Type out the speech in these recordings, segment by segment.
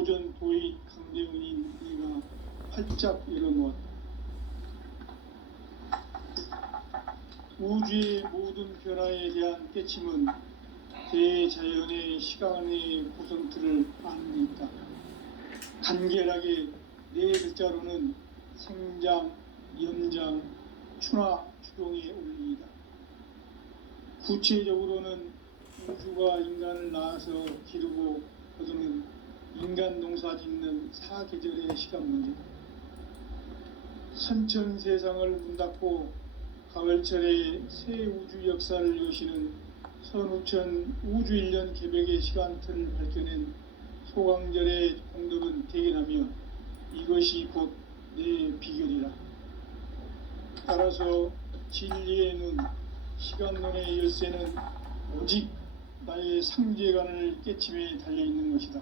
비립도전 도의 강대훈인 이가 활짝 열어놓았다. 우주의 모든 변화에 대한 깨침은 대자연의 시간의 구성틀을 아는 데 있다. 간결하게 네 글자로는 생장, 연장, 추나 추동의 원리이다. 구체적으로는 우주가 인간을 낳아서 기르고 거두는 인간 농사 짓는 사계절의 시간 문제다. 선천 세상을 문 닫고 가을철에 새 우주 역사를 여시는 선우천 우주 1년 개벽의 시간틀을 밝혀낸 소강절의 공덕은 대견하며 이것이 곧 내 비결이라. 따라서 진리의 눈, 시간론의 열쇠는 오직 나의 상제관을 깨침에 달려있는 것이다.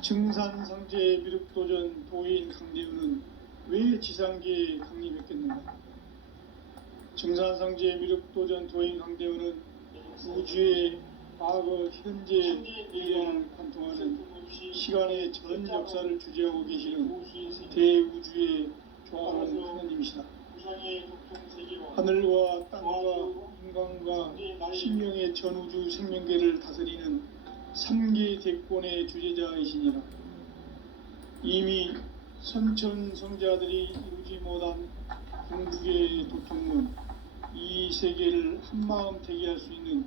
증산상제 미륵도전 도인 강대훈은 왜 지상계에 강림했겠는가? 증산상제 미륵도전 도인 강대훈은 우주의 과거, 현재, 미래를 관통하는 시간의 전 역사를 주재하고 계시는 대우주의 조화로운 하느님이시다. 하늘과 땅과 인간과 신명의 전우주 생명계를 다스리는 3계 대권의 주제자이시니라. 이미 선천성자들이 이루지 못한 궁극의 도통문, 이 세계를 한마음 대기할 수 있는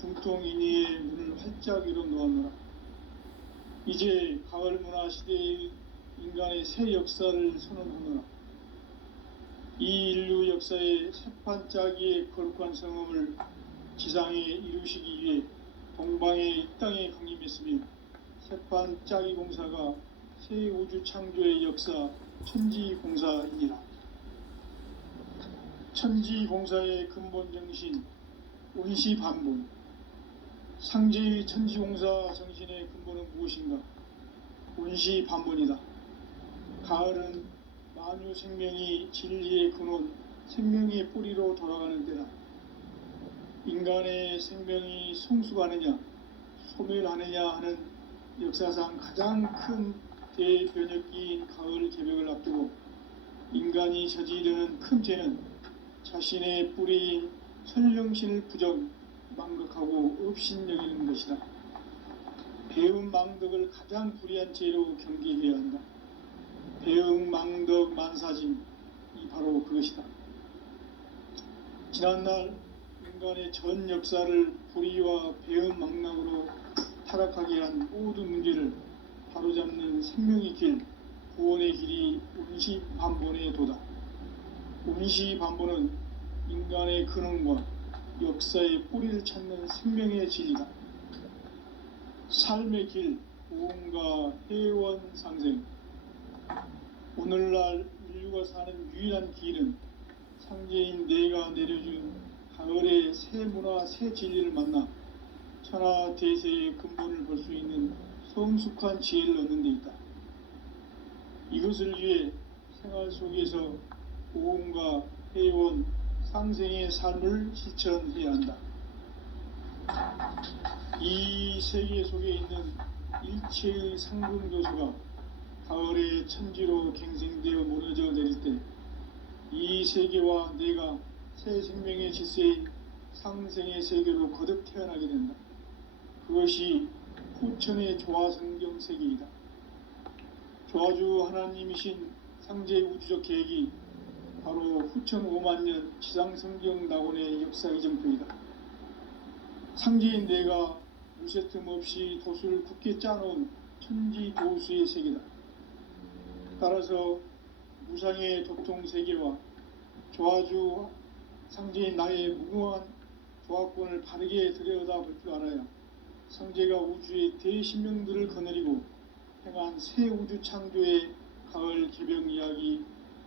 중통인의의 문을 활짝 열어놓았노라. 이제 가을 문화 시대의 인간의 새 역사를 선언하노라. 이 인류 역사의 새판짜기의 거룩한 성험을 지상에 이루시기 위해 동방의 이 땅에 강림했으며 새판짜기 공사가 새 우주 창조의 역사 천지공사이니라. 천지공사의 근본 정신 원시반본, 상제의 천지공사 정신의 근본은 무엇인가? 원시반본이다. 가을은 만유 생명이 진리의 근원, 생명의 뿌리로 돌아가는 때다. 인간의 생명이 성숙하느냐, 소멸하느냐 하는 역사상 가장 큰 대변혁기인 가을 개벽을 앞두고 인간이 저지르는 큰 죄는 자신의 뿌리인 설령신을 부정, 망극하고 업신여기는 것이다. 배음 망덕을 가장 불의한 죄로 경계해야 한다. 배음 망덕 만사짐이 바로 그것이다. 지난날 인간의 전 역사를 불의와 배음 망락으로 타락하게 한 모든 문제를 바로잡는 생명의 길, 구원의 길이 원시반본의 도다. 원시반본은 인간의 근원과 역사의 뿌리를 찾는 생명의 진리다. 삶의 길, 구원과 회원 상생. 오늘날 인류가 사는 유일한 길은 상제인 내가 내려준 가을의 새 문화, 새 진리를 만나 천하 대세의 근본을 볼 수 있는 성숙한 지혜를 얻는 데 있다. 이것을 위해 생활 속에서 구원과 회원, 상생의 삶을 실천해야 한다. 이 세계 속에 있는 일체의 상승교수가 가을의 천지로 갱생되어 무너져 내릴 때 이 세계와 내가 새 생명의 질서인 상생의 세계로 거듭 태어나게 된다. 그것이 후천의 조화성경 세계이다. 조화주 하나님이신 상제의 우주적 계획이 바로 후천 5만년 지상성경 낙원의 역사 이정표이다. 상제인 내가 무쇠틈 없이 도수를 굳게 짜놓은 천지도수의 세계다. 따라서 무상의 도통세계와 조화주 상제인 나의 무궁한 조화권을 바르게 들여다볼 줄 알아야 상제가 우주의 대신명들을 거느리고 행한 새 우주 창조의 가을 개벽 이야기,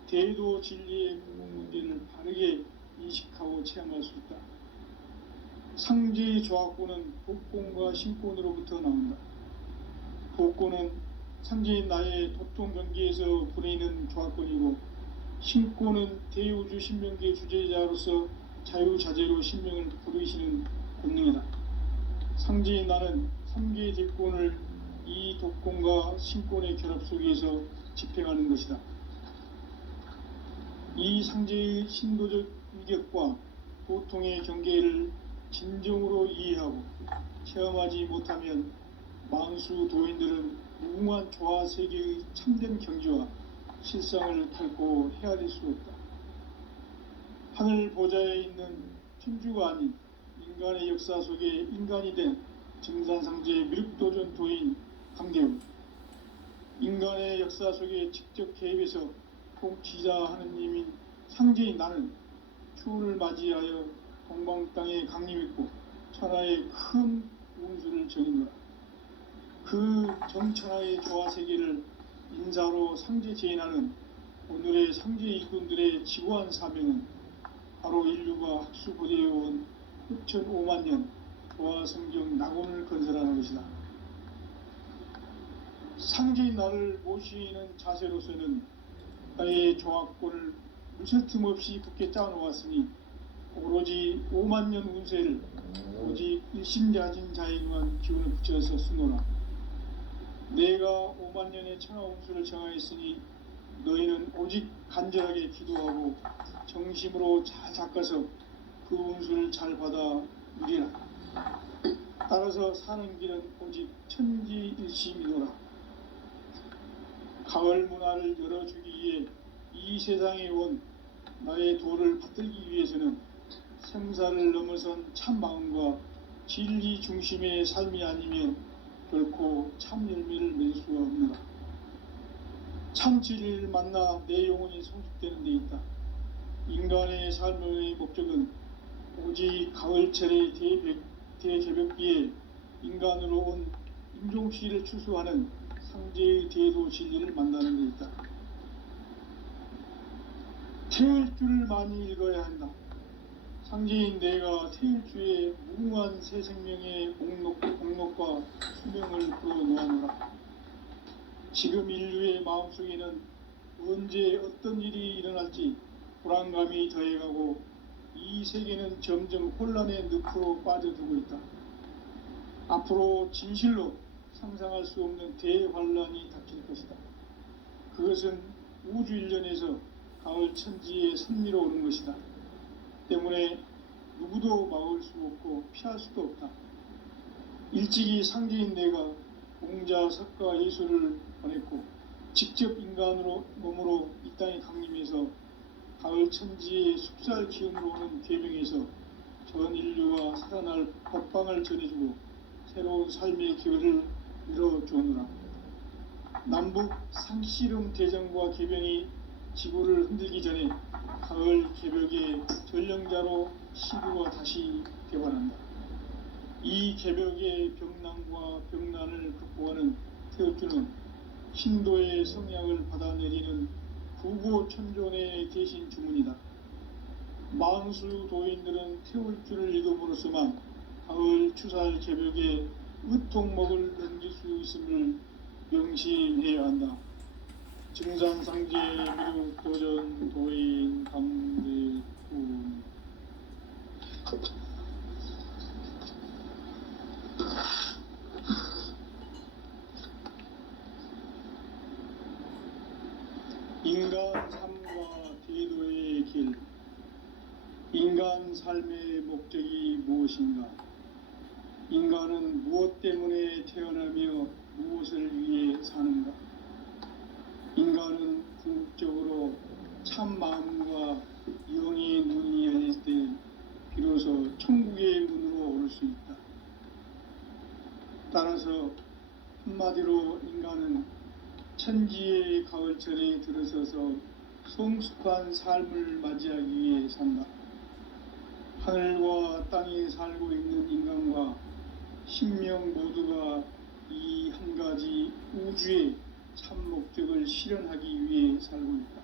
대도 진리의 문제를 바르게 인식하고 체험할 수 있다. 상제의 조화권은 복권과 신권으로부터 나온다. 복권은 상제인 나의 도통 경계에서 보내는 조화권이고, 신권은 대우주 신명계 주제자로서 자유자재로 신명을 부르시는 본능이다. 상제인 나는 3계 대권을 이 독권과 신권의 결합 속에서 집행하는 것이다. 이 상제의 신도적 위격과 고통의 경계를 진정으로 이해하고 체험하지 못하면 만수 도인들은 무궁한 조화 세계의 참된 경지와 실상을 닳고 헤아릴 수 없다. 하늘 보좌에 있는 천주가 아닌 인간의 역사 속에 인간이 된 증산상제 미륵도전 도인 강대우, 인간의 역사 속에 직접 개입해서 통치자 하느님인 상제인 나는 추운을 맞이하여 동방 땅에 강림했고 천하의 큰 운수를 정의노라. 그 정천하의 조화세계를 인자로 상제 제인하는 오늘의 상제 일꾼들의 지고한 사명은 바로 인류가 학수고대해온 흡천 5만 년 조화성경 낙원을 건설하는 것이다. 상제인 나를 모시는 자세로서는 나의 조합권을 무설틈 없이 굳게 짜놓았으니 오로지 5만 년 운세를 오직 일심자진 자에게만 기운을 붙여서 쓰노라. 내가 5만 년의 천하 운수를 정하였으니 너희는 오직 간절하게 기도하고 정심으로 잘 닦아서 그 운수를 잘 받아 누리라. 따라서 사는 길은 오직 천지일심이노라. 가을 문화를 열어주기 위해 이 세상에 온 나의 도를 받들기 위해서는 생사를 넘어선 참 마음과 진리 중심의 삶이 아니면 결코 참 열매를 맺을 수가 없노라. 참 진리를 만나 내 영혼이 성숙되는 데 있다. 인간의 삶의 목적은 오직 가을철의 대개벽기에 인간으로 온 인종시를 추수하는 상제의 대도 진리를 만나는 데 있다. 태을 줄을 많이 읽어야 한다. 상제인 내가 태일주의 무궁한 새 생명의 공록과 수명을 불어놓아노라. 지금 인류의 마음속에는 언제 어떤 일이 일어날지 불안감이 더해가고 이 세계는 점점 혼란의 늪으로 빠져들고 있다. 앞으로 진실로 상상할 수 없는 대환란이 닥칠 것이다. 그것은 우주 일련에서 가을 천지의 선미로 오는 것이다. 때문에 누구도 막을 수 없고 피할 수도 없다. 일찍이 상제인 내가 공자, 석가, 예수를 보냈고 직접 인간으로 몸으로 이 땅에 강림해서 가을 천지의 숲살 기운으로 오는 계명에서 전 인류와 살아날 법방을 전해주고 새로운 삶의 기회를 이뤄주오노라. 남북 상씨름 대전과 개변이 지구를 흔들기 전에 가을 개벽의 전령자로 시구가 다시 개관한다. 이 개벽의 병난과 병난을 극복하는 태엽주는 신도의 성약을 받아내리는 구고천존의 대신 주문이다. 만수 도인들은 태울주를 읽음으로써만 가을 추살 개벽의 으통목을 넘길 수 있음을 명심해야 한다. 증산상제 미륵도전 도인 강대훈. 인간 삶과 대도의 길. 인간 삶의 목적이 무엇인가? 인간은 무엇 때문에 태어나며 무엇을 위해 사는가? 인간은 궁극적으로 참 마음과 영의 눈이 열릴 때 비로소 천국의 문으로 오를 수 있다. 따라서 한마디로 인간은 천지의 가을철에 들어서서 성숙한 삶을 맞이하기 위해 산다. 하늘과 땅에 살고 있는 인간과 신명 모두가 이 한 가지 우주의 참 목적을 실현하기 위해 살고 있다.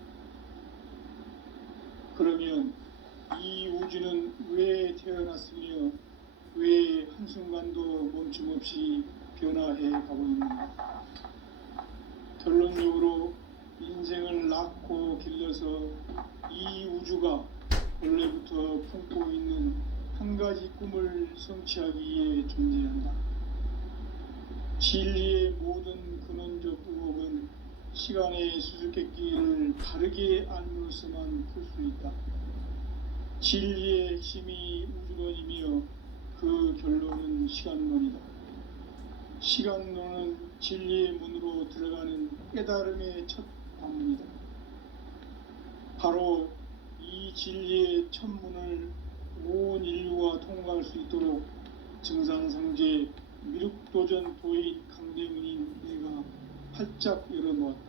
그러면 이 우주는 왜 태어났으며 왜 한순간도 멈춤없이 변화해 가고 있는가? 결론적으로 인생을 낳고 길러서 이 우주가 원래부터 품고 있는 한 가지 꿈을 성취하기 위해 존재한다. 진리의 모든 근원적 의혹은 시간의 수수께끼를 바르게 알므로서만 풀 수 있다. 진리의 핵심이 우주론이며 그 결론은 시간론이다. 시간론은 진리의 문으로 들어가는 깨달음의 첫 관문이다. 바로 이 진리의 첫 문을 온 인류가 통과할 수 있도록 증산상제 미륵도전 도인 강대문인 내가 활짝 열어놓았다.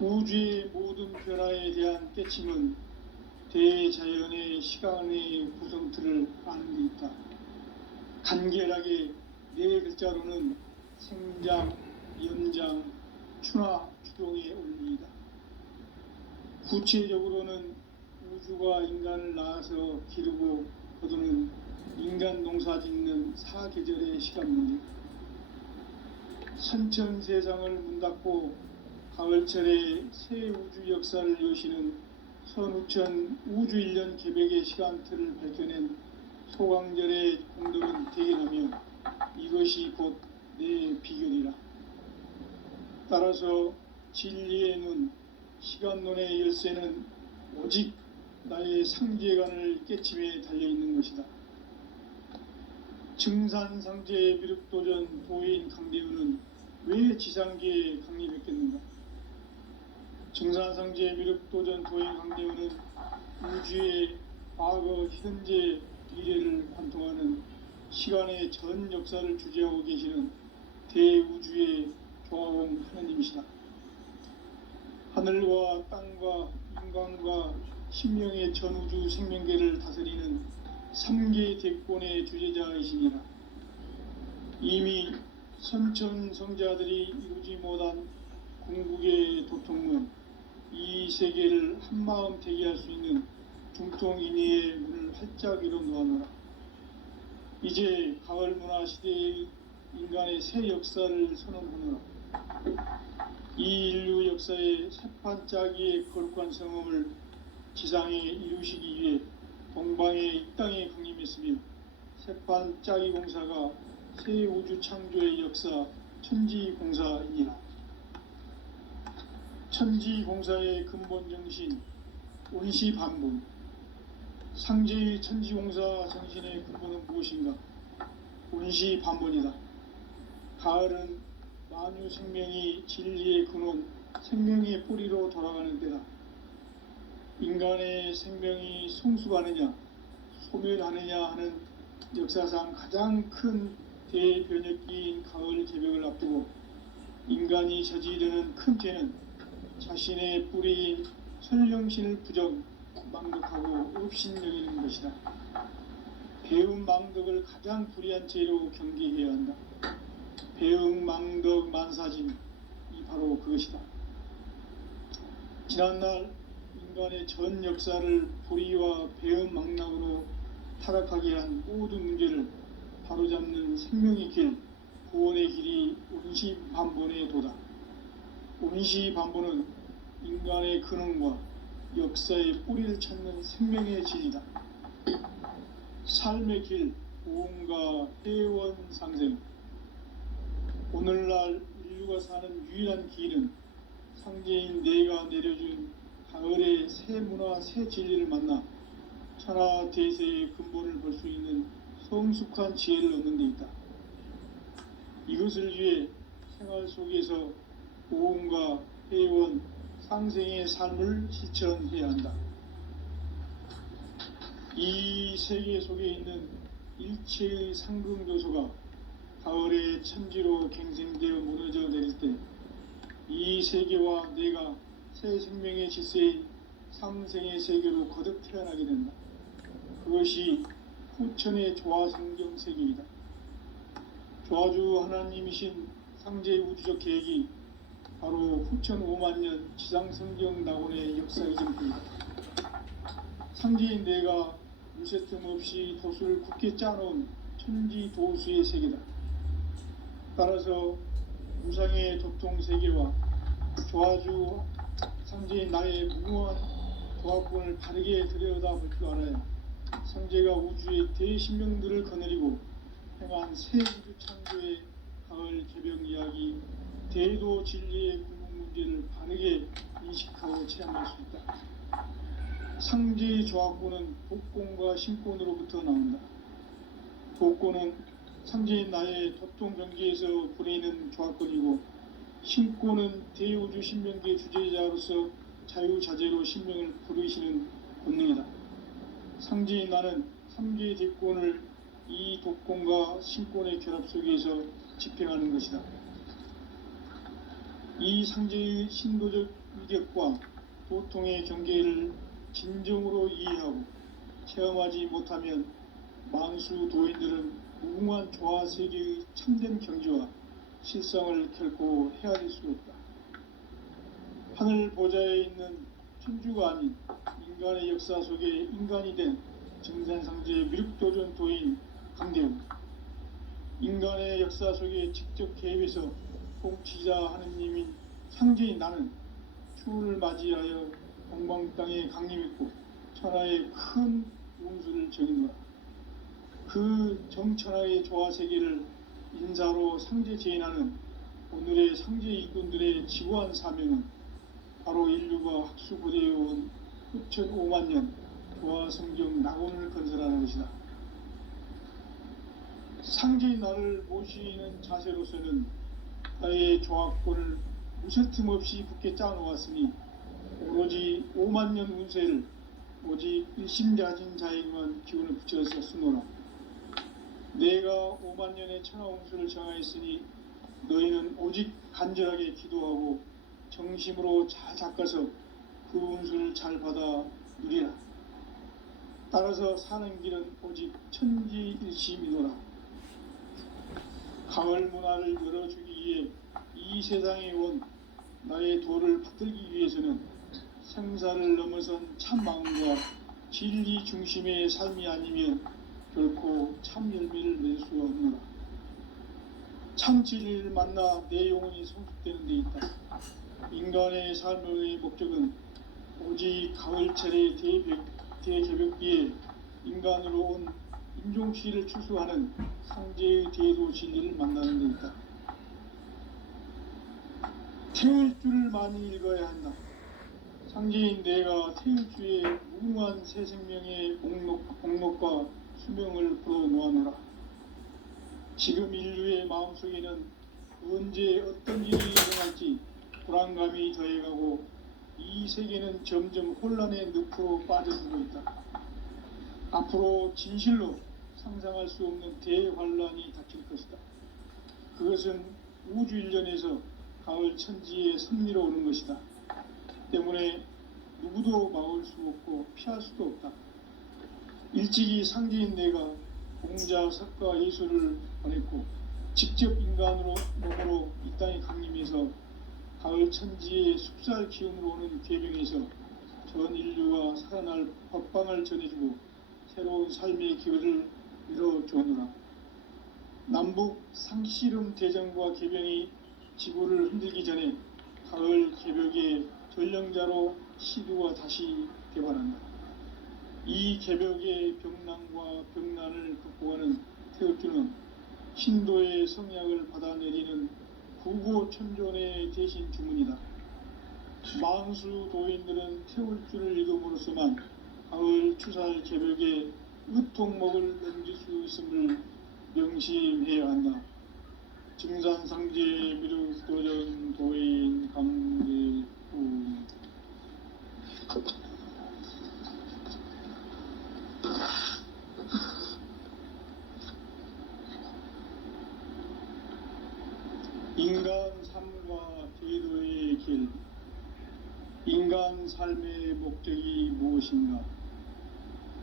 우주의 모든 변화에 대한 깨침은 대자연의 시간의 구성틀을 아는 데 있다. 간결하게 네 글자로는 생장, 연장, 추나 추동의 원리이다. 구체적으로는 우주가 인간을 낳아서 기르고 거두는 인간 농사 짓는 사계절의 시간 문제, 선천 세상을 문 닫고 가을철에 새 우주 역사를 여시는 선우천 우주 1년 개백의 시간틀을 밝혀낸 소강절의 공덕은 대견하며 이것이 곧 내 비결이라. 따라서 진리의 눈, 시간론의 열쇠는 오직 나의 상제관을 깨침에 달려있는 것이다. 증산상제 미륵도전 도인 강대우는 왜 지상계에 강림했겠는가? 증산상제 미륵도전 도인 강대우는 우주의 과거, 현재, 미래를 관통하는 시간의 전 역사를 주재하고 계시는 대우주의 조화원 하느님이시다. 하늘과 땅과 인간과 신명의 전우주 생명계를 다스리는 3계 대권의 주재자이시니라. 이미 선천성자들이 이루지 못한 궁극의 도통문, 이 세계를 한마음 대기할 수 있는 중통인의의 문을 활짝 열어놓아노라. 이제 가을 문화 시대의 인간의 새 역사를 선언하노라. 이 인류 역사의 새판짜기의 거룩한 성험을 지상에 이루시기 위해 동방의 이 땅에 강림했으며 새판짜기 공사가 새 우주 창조의 역사 천지공사이니라. 천지공사의 근본 정신 온시반본, 상제의 천지공사 정신의 근본은 무엇인가? 온시반본이다. 가을은 만유 생명이 진리의 근원, 생명의 뿌리로 돌아가는 때다. 인간의 생명이 성숙하느냐, 소멸하느냐 하는 역사상 가장 큰 대변혁기인 가을 개벽을 앞두고 인간이 저지르는 큰 죄는 자신의 뿌리인 설령신을 부정, 망덕하고 업신여기는 것이다. 배움 망덕을 가장 불의한 죄로 경계해야 한다. 배움 망덕 만사짐이 바로 그것이다. 지난날 인간의 전 역사를 불의와 배움 망락으로 타락하게 한 모든 문제를 바로잡는 생명의 길, 구원의 길이 온시반본의 도다. 온시반본은 인간의 근원과 역사의 뿌리를 찾는 생명의 진이다. 삶의 길, 보험과 회원 상생. 오늘날 인류가 사는 유일한 길은 상제인 내가 내려준 가을의 새 문화, 새 진리를 만나 천하 대세의 근본을 볼 수 있는 성숙한 지혜를 얻는 데 있다. 이것을 위해 생활 속에서 보험과 회원, 상생의 삶을 실천해야 한다. 이 세계 속에 있는 일체의 상승교소가 가을의 천지로 갱생되어 무너져 내릴 때 이 세계와 내가 새 생명의 질서인 상생의 세계로 거듭 태어나게 된다. 그것이 후천의 조화성경 세계이다. 조화주 하나님이신 상제의 우주적 계획이 바로 후천 5만년 지상성경 낙원의 역사의 전부이다. 상제인 내가 물새 틈 없이 도수를 굳게 짜놓은 천지 도수의 세계다. 따라서 무상의 도통 세계와 조화주 상제인 나의 무모한 조합권을 바르게 들여다볼 줄 알아야 상제가 우주의 대신명들을 거느리고 새 우주 창조의 가을 개벽 이야기, 대도 진리의 궁극 문제를 바르게 인식하고 체험할 수 있다. 상제의 조합구는 독권과 신권으로부터 나온다. 독권은 상제인 나의 도통 경계에서 부리는 조합권이고, 신권은 대우주 신명기의 주제자로서 자유자재로 신명을 부르시는 권능이다. 상제인 나는 3개의 대권을 이 독권과 신권의 결합 속에서 집행하는 것이다. 이 상제의 신도적 위력과 도통의 경계를 진정으로 이해하고 체험하지 못하면 만수 도인들은 무궁한 조화세계의 참된 경지와 실상을 결코 헤아릴 수 없다. 하늘 보좌에 있는 천주가 아닌 인간의 역사 속에 인간이 된 증산상제의 미륵도전 도인 강대우, 인간의 역사 속에 직접 개입해서 통치자 하느님인 상제인 나는 추후를 맞이하여 동방 땅에 강림했고 천하의 큰 운수를 정의노라. 그 정천하의 조화세계를 인사로 상제 제인하는 오늘의 상제 일꾼들의 지구한 사명은 바로 인류가 학수고대해온 후천 5만 년 조화성경 낙원을 건설하는 것이다. 상제의 나를 모시는 자세로서는 나의 조합권을 무쇠틈 없이 굳게 짜놓았으니 오로지 5만 년 운세를 오직 일심가진 자에게만 기운을 붙여서 쓰노라. 내가 5만 년의 천하 운수를 정하였으니 너희는 오직 간절하게 기도하고 정심으로 잘 닦아서 그 운수를 잘 받아 누리라. 따라서 사는 길은 오직 천지일심이노라. 가을 문화를 열어주기 위해 이 세상에 온 나의 도를 받들기 위해서는 생사를 넘어선 참 마음과 진리 중심의 삶이 아니면 결코 참 열매를 낼 수 없노라. 참 진리를 만나 내 영혼이 성숙되는 데 있다. 인간의 삶의 목적은 오직 가을철의 대개벽기에 인간으로 온 인종씨를 추수하는 상제의 대도 진리를 만나는 데 있다. 태울 줄을 많이 읽어야 한다. 상제인 내가 태울 주의 무궁한 새 생명의 목록과 수명을 풀어놓아노라. 지금 인류의 마음속에는 언제 어떤 일이 일어날지 불안감이 더해가고 이 세계는 점점 혼란의 늪으로 빠져들고 있다. 앞으로 진실로 상상할 수 없는 대환란이 닥칠 것이다. 그것은 우주 일련에서 가을 천지의 섭리로 오는 것이다. 때문에 누구도 막을 수 없고 피할 수도 없다. 일찍이 상제인 내가 공자, 석가, 예수를 보냈고 직접 인간으로 몸으로 이 땅에 강림해서 가을 천지의 숲살 기운으로 오는 궤병에서 전 인류가 살아날 법방을 전해주고 새로운 삶의 기회를 밀어주오노라. 남북 상씨름 대전과 개병이 지구를 흔들기 전에 가을 개벽의 전령자로 시두가 다시 개발한다. 이 개벽의 병난과 병난을 극복하는 태극주는 신도의 성약을 받아내리는 구고천존의 대신 주문이다. 만수 도인들은 태울 줄을 읽음으로써만 가을 추살 개벽의 으통목을 넘길 수 있음을 명심해야 한다. 증산상제 미륵도전 도인 강대우. 인간 삶과 제도의 길. 인간 삶의 목적이 무엇인가?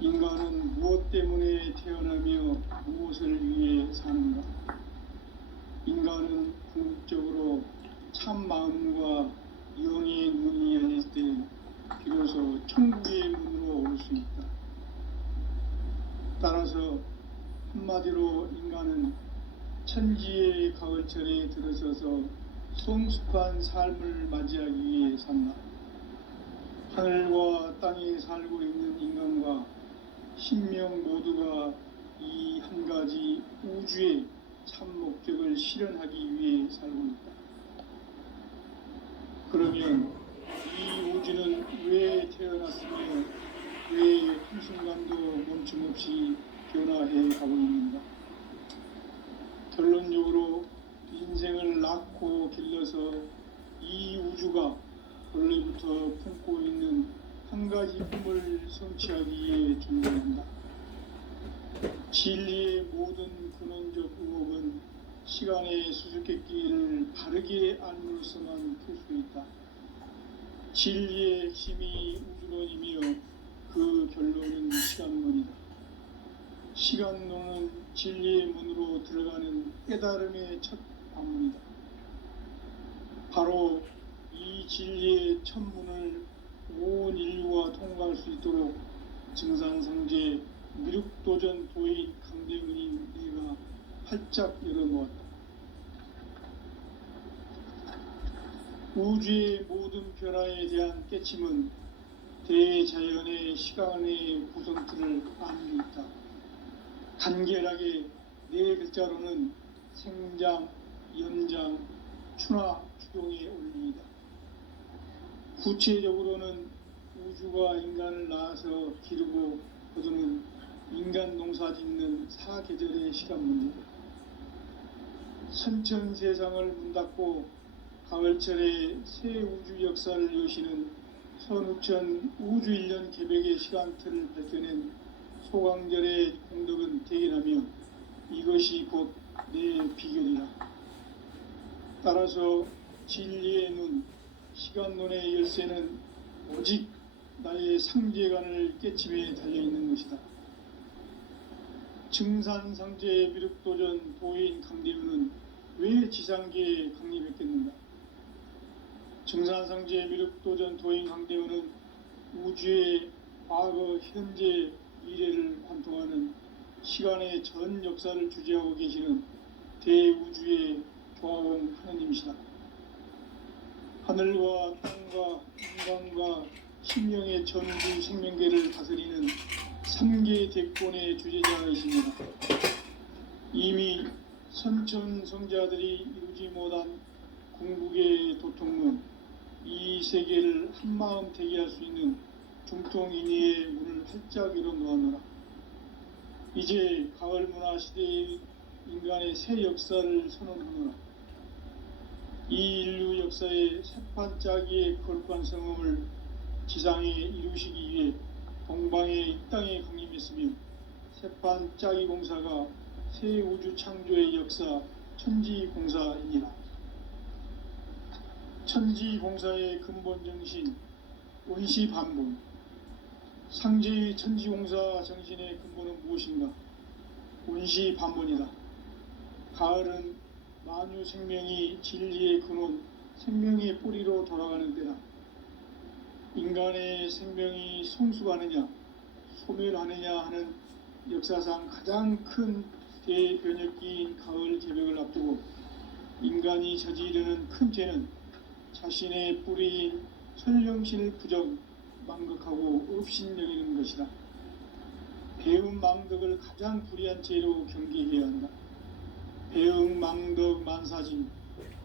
인간은 무엇 때문에 태어나며 무엇을 위해 사는가? 인간은 궁극적으로 참 마음과 영의 문이 열릴 때 비로소 천국의 문으로 올 수 있다. 따라서 한마디로 인간은 천지의 가을철에 들어서서 성숙한 삶을 맞이하기 위해 산다. 하늘과 땅에 살고 있는 인간과 신명 모두가 이 한 가지 우주의 참 목적을 실현하기 위해 살고 있다. 그러면 이 우주는 왜 태어났으며 왜 한순간도 멈춤없이 변화해 가고 있는가? 결론적으로 인생을 낳고 길러서 이 우주가 원래부터 품고 있는 한 가지 꿈을 성취하기 위해 존재한다. 진리의 모든 근원적 의혹은 시간의 수수께끼를 바르게 알므로서만 풀 수 있다. 진리의 핵심이 우주론이며 그 결론은 시간론이다. 시간론은 진리의 문으로 들어가는 깨달음의 첫 방문이다. 바로 이 진리의 첫 문을 온 인류가 통과할 수 있도록 증산상제 미륵도전 도인 강대문인 내가 활짝 열어놓았다. 우주의 모든 변화에 대한 깨침은 대자연의 시간의 구성틀을 아는 데 있다. 간결하게 네 글자로는 생장, 연장, 추나 추동의 원리이다. 구체적으로는 우주가 인간을 낳아서 기르고 거두는 인간 농사 짓는 사계절의 시간 문제다. 선천 세상을 문 닫고 가을철에 새 우주 역사를 여시는 선우천 우주 1년 개백의 시간틀을 밝혀낸 소강절의 공덕은 대견하며 이것이 곧 내 비결이라. 따라서 진리의 눈, 시간론의 열쇠는 오직 나의 상제관을 깨침에 달려있는 것이다. 증산상제 미륵도전 도인 강대문은 왜 지상계에 강림했겠는가? 증산상제 미륵도전 도인 강대문은 우주의 과거, 현재, 미래를 관통하는 시간의 전 역사를 주재하고 계시는 대우주의 조화원 하느님이시다. 하늘과 땅과 인간과 심령의 전우주 생명계를 다스리는 3계 대권의 주제자이십니다. 이미 선천 성자들이 이루지 못한 궁극의 도통문, 이 세계를 한마음 대기할 수 있는 중통인의의 문을 활짝 열어놓았노라. 이제 가을 문화 시대의 인간의 새 역사를 선언하노라. 이 인류 역사의 새판짜기의 거룩한 성음을 지상에 이루시기 위해 동방의 이 땅에 강림했으며 새판짜기 공사가 새 우주 창조의 역사 천지공사이니라. 천지공사의 근본 정신 원시반본, 상제의 천지공사 정신의 근본은 무엇인가? 원시반본이다. 가을은 만유 생명이 진리의 근원, 생명의 뿌리로 돌아가는 때다. 인간의 생명이 성숙하느냐, 소멸하느냐 하는 역사상 가장 큰 대변혁기인 가을 개벽을 앞두고 인간이 저지르는 큰 죄는 자신의 뿌리인 설령신을 부정, 망극하고 업신여기는 것이다. 배음 망덕을 가장 불의한 죄로 경계해야 한다. 배음 망덕 만사진,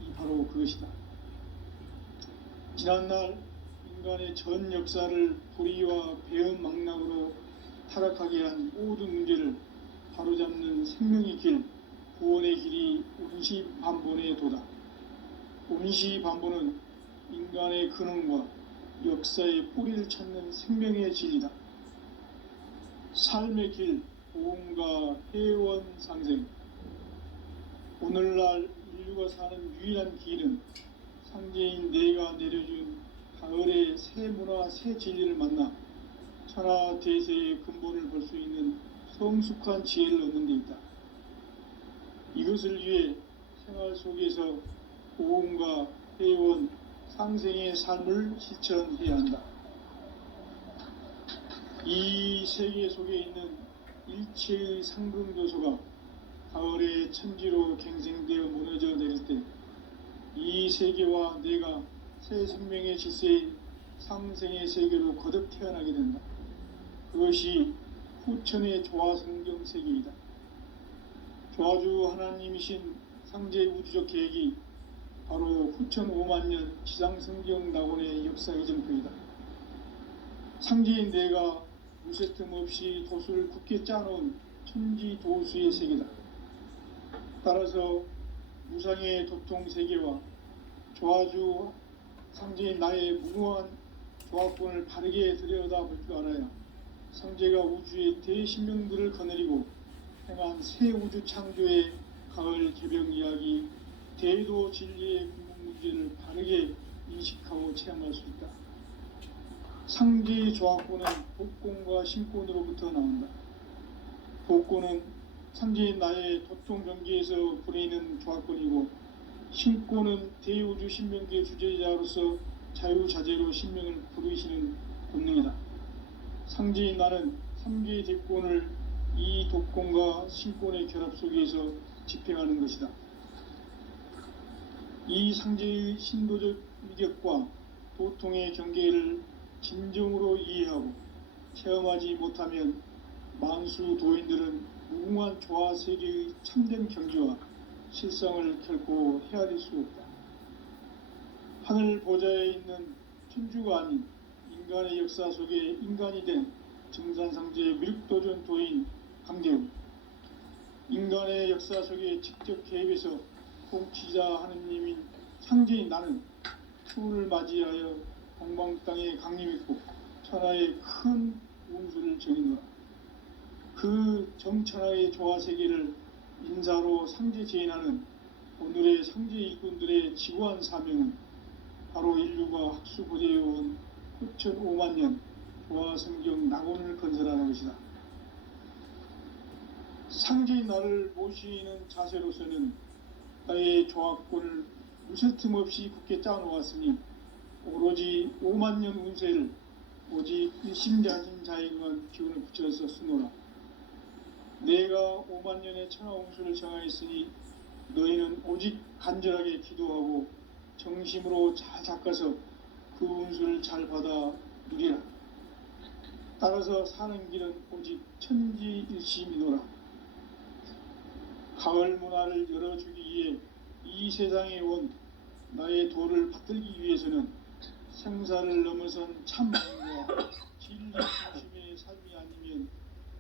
이 바로 그것이다. 지난날 인간의 전 역사를 불의와 배음 망락으로 타락하게 한 모든 문제를 바로잡는 생명의 길, 구원의 길이 원시반본의 도다. 원시반본은 인간의 근원과 역사의 뿌리를 찾는 생명의 진리다. 삶의 길, 보험과 회원 상생. 오늘날 인류가 사는 유일한 길은 상제인 내가 내려준 가을의 새 문화, 새 진리를 만나 천하 대세의 근본을 볼 수 있는 성숙한 지혜를 얻는 데 있다. 이것을 위해 생활 속에서 보험과 회원, 상생의 삶을 실천해야 한다. 이 세계 속에 있는 일체의 상금 요소가 가을의 천지로 갱생되어 무너져 내릴 때 이 세계와 내가 새 생명의 질서인 상생의 세계로 거듭 태어나게 된다. 그것이 후천의 조화성경 세계이다. 조아주 하나님이신 상제 우주적 계획이 바로 후천 5만 년 지상성경 낙원의 역사 이전표이다. 상제인 내가 무쇠틈 없이 도수를 굳게 짜놓은 천지 도수의 세계다. 따라서 무상의 도통 세계와 조아주 상제인 나의 무궁한 조합권을 바르게 들여다볼 줄 알아야 상제가 우주의 대신명들을 거느리고 행한 새 우주 창조의 가을 개벽 이야기, 대도 진리의 궁극 문제를 바르게 인식하고 체험할 수 있다. 상제의 조합권은 복권과 신권으로부터 나온다. 복권은 상제인 나의 도통 경계에서 부리는 조합권이고, 신권은 대우주 신명기의 주제자로서 자유자재로 신명을 부르시는 본능이다. 상제인 나는 3개의 대권을 이 독권과 신권의 결합 속에서 집행하는 것이다. 이 상제의 신도적 위력과 도통의 경계를 진정으로 이해하고 체험하지 못하면 만수 도인들은 무궁한 조화 세계의 참된 경지와 실상을 결코 헤아릴 수 없다. 하늘 보좌에 있는 천주가 아닌 인간의 역사 속에 인간이 된 증산상제의 밀도전 도인 강대우, 인간의 역사 속에 직접 개입해서 통치자 하느님인 상제인 나는 추운을 맞이하여 동방 땅에 강림했고 천하의 큰 운수를 정의노라. 그 정천하의 조화 세계를 인사로 상제 제인하는 오늘의 상제 일꾼들의 지구한 사명은 바로 인류가 학수 고대해온 9,5만 년 조화 성경 낙원을 건설하는 것이다. 상제인 나를 모시는 자세로서는 나의 조합권을 무쇠틈 없이 굳게 짜놓았으니 오로지 5만 년 운세를 오직 일심자진 자에게만 기운을 붙여서 쓰노라. 내가 5만 년의 천하 운수를 정하였으니 너희는 오직 간절하게 기도하고 정심으로 잘 닦아서 그 운수를 잘 받아 누리라. 따라서 사는 길은 오직 천지일심이노라. 가을 문화를 열어주기 위해 이 세상에 온 나의 도를 받들기 위해서는 생사를 넘어선 참명과 진리 중심의 삶이 아니면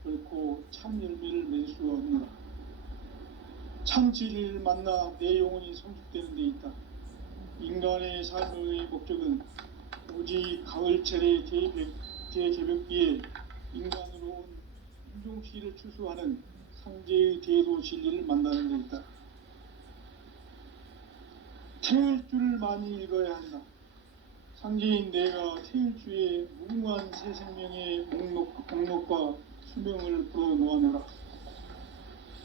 결코 참 열매를 맺을 수가 없노라. 참 진리를 만나 내 영혼이 성숙되는 데 있다. 인간의 삶의 목적은 오직 가을철의 대개벽기에 인간으로 온 인종시를 추수하는 상제의 대도 진리를 만나는 데 있다. 태일주를 많이 읽어야 한다. 상제인 내가 태일주의 무궁한 새 생명의 목록과 수명을 불어놓아노라.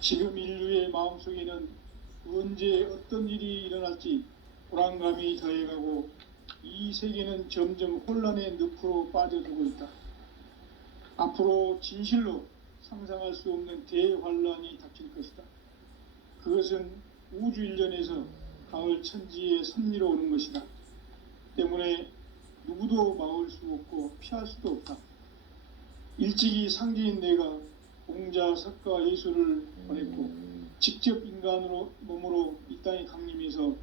지금 인류의 마음속에는 언제 어떤 일이 일어날지 불안감이 더해가고 이 세계는 점점 혼란의 늪으로 빠져들고 있다. 앞으로 진실로 상상할 수 없는 대환란이 닥칠 것이다. 그것은 우주 일련에서 가을 천지의 섭리로 오는 것이다. 때문에 누구도 막을 수 없고 피할 수도 없다. 일찍이 상제인 내가 공자, 석가, 예수를 보냈고 직접 인간으로 몸으로 이 땅에 강림해서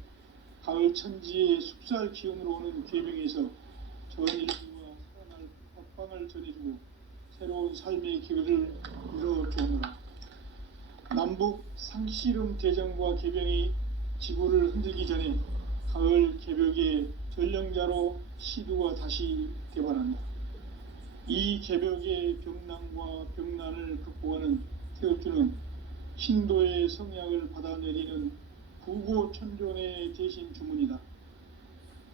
가을 천지의 숙살 기운으로 오는 계명에서 전 인류와 살아날 법방을 전해주고 새로운 삶의 기회를 열어주노라. 남북 상씨름 대전과 개병이 지구를 흔들기 전에 가을 개벽의 전령자로 시두가 다시 대발한다. 이 개벽의 병난과 병난을 극복하는 태엽주는 신도의 성약을 받아내리는 부고천존의 대신 주문이다.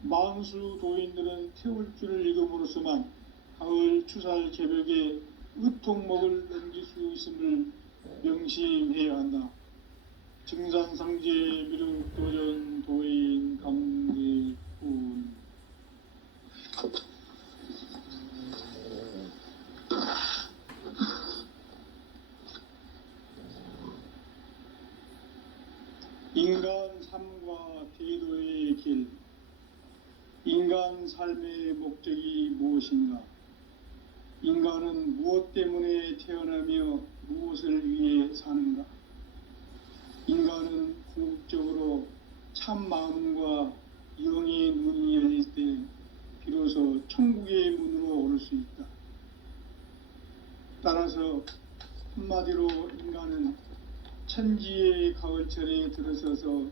만수 도인들은 태울주를 읽음으로써만 가을 추살 개벽에 의통목을 넘길 수 있음을 명심해야 한다. 증산상제 미륵도전 도인 강대군. 인간 삶과 대도의 길. 인간 삶의 목적이 무엇인가? 인간은 무엇 때문에 태어나며 무엇을 위해 사는가? 인간은 궁극적으로 참 마음과 영의 눈이 열릴 때 비로소 천국의 문으로 오를 수 있다. 따라서 한마디로 인간은 천지의 가을철에 들어서서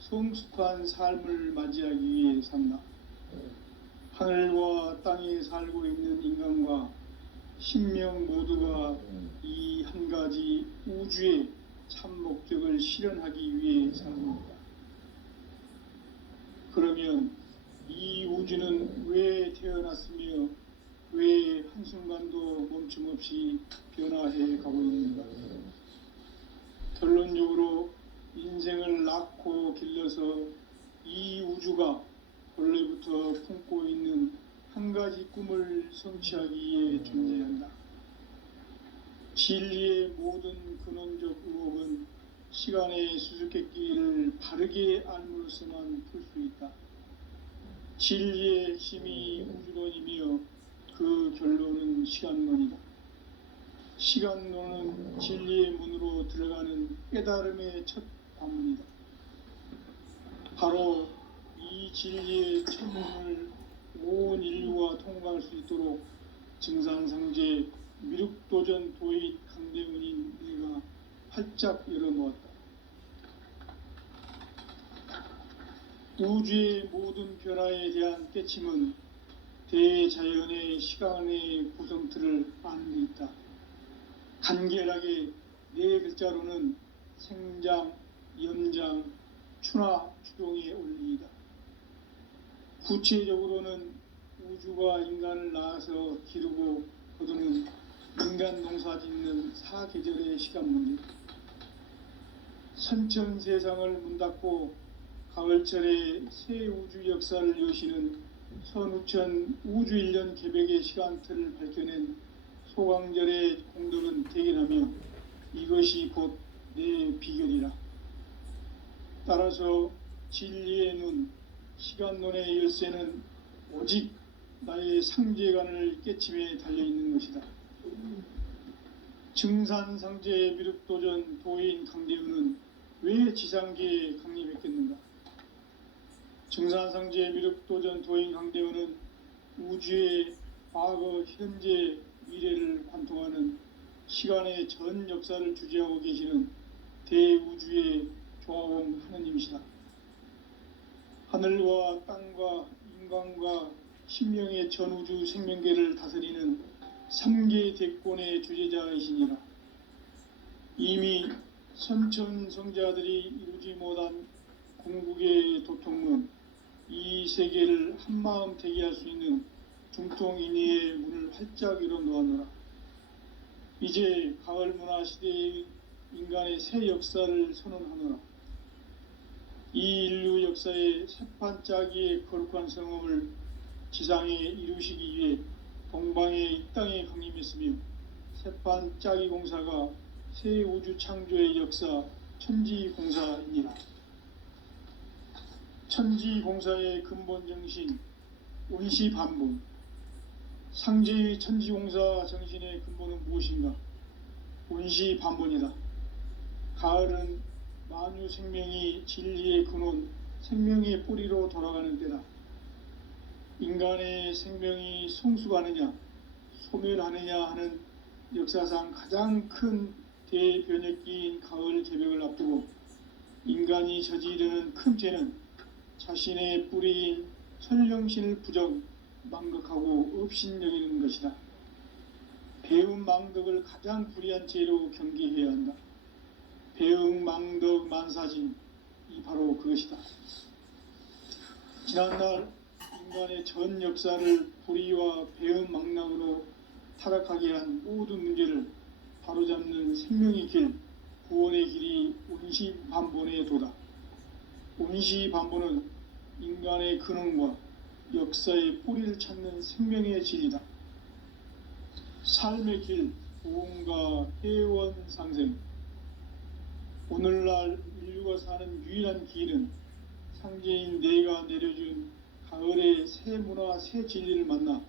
성숙한 삶을 맞이하기 위해 산다. 하늘과 땅에 살고 있는 인간과 신명 모두가 이 한 가지 우주의 참 목적을 실현하기 위해 삽니다. 그러면 이 우주는 왜 태어났으며 왜 한순간도 멈춤없이 변화해 가고 있는가? 결론적으로 인생을 낳고 길러서 이 우주가 원래부터 품고 있는 한 가지 꿈을 성취하기 위해 존재한다. 진리의 모든 근원적 의혹은 시간의 수수께끼를 바르게 알므로서만 풀 수 있다. 진리의 핵심이 우주론이며 그 결론은 시간론이다. 시간론은 진리의 문으로 들어가는 깨달음의 첫 관문이다. 바로 이 진리의 첫 문을 온 인류가 통과할 수 있도록 증산상제 미륵도전 도인 강대문인 내가 활짝 열어놓았다. 우주의 모든 변화에 대한 깨침은 대자연의 시간의 구성틀을 아는 데 있다. 간결하게 네 글자로는 생장, 염장, 추나 추동의 원리이다. 구체적으로는 우주가 인간을 낳아서 기르고 거두는 인간 농사 짓는 사계절의 시간 문제. 선천 세상을 문 닫고 가을철에 새 우주 역사를 여시는 선우천 우주 1년 개백의 시간틀을 밝혀낸 소강절의 공덕은 대견하며 이것이 곧 내 비결이라. 따라서 진리의 눈, 시간론의 열쇠는 오직 나의 상제관을 깨침에 달려있는 것이다. 증산상제의 미륵도전 도인 강대훈은 왜 지상계에 강림했겠는가? 증산상제의 미륵도전 도인 강대훈은 우주의 과거, 현재, 미래를 관통하는 시간의 전 역사를 주재하고 계시는 대우주의 조화원 하느님이시다. 하늘과 땅과 인간과 신명의 전우주 생명계를 다스리는 3계 대권의 주제자이시니라. 이미 선천성자들이 이루지 못한 궁극의 도통문, 이 세계를 한마음 되게 할 수 있는 중통인의의 문을 활짝 열어놓았노라. 이제 가을 문화 시대의 인간의 새 역사를 선언하노라. 이 인류 역사의 새판 짜기의 거룩한 성험을 지상에 이루시기 위해 동방의 이 땅에 강림했으며 새판 짜기 공사가 새 우주 창조의 역사 천지공사이니라. 천지공사의 근본 정신 운시반본. 상제의 천지공사 정신의 근본은 무엇인가? 운시반본이다. 가을은 만유 생명이 진리의 근원, 생명의 뿌리로 돌아가는 때다. 인간의 생명이 성숙하느냐, 소멸하느냐 하는 역사상 가장 큰 대변혁기인 가을 개벽을 앞두고 인간이 저지르는 큰 죄는 자신의 뿌리인 천령신을 부정, 망극하고 업신여기는 것이다. 배움 망덕을 가장 불의한 죄로 경계해야 한다. 배움 망덕 만사진, 이 바로 그것이다. 지난날 인간의 전 역사를 불의와 배움 망랑으로 타락하게 한 모든 문제를 바로잡는 생명의 길, 구원의 길이 운시반본의 도다. 운시반본은 인간의 근원과 역사의 뿌리를 찾는 생명의 진리다. 삶의 길, 보험과 회원상생. 오늘날 인류가 사는 유일한 길은 상제인 내가 내려준 가을의 새 문화, 새 진리를 만나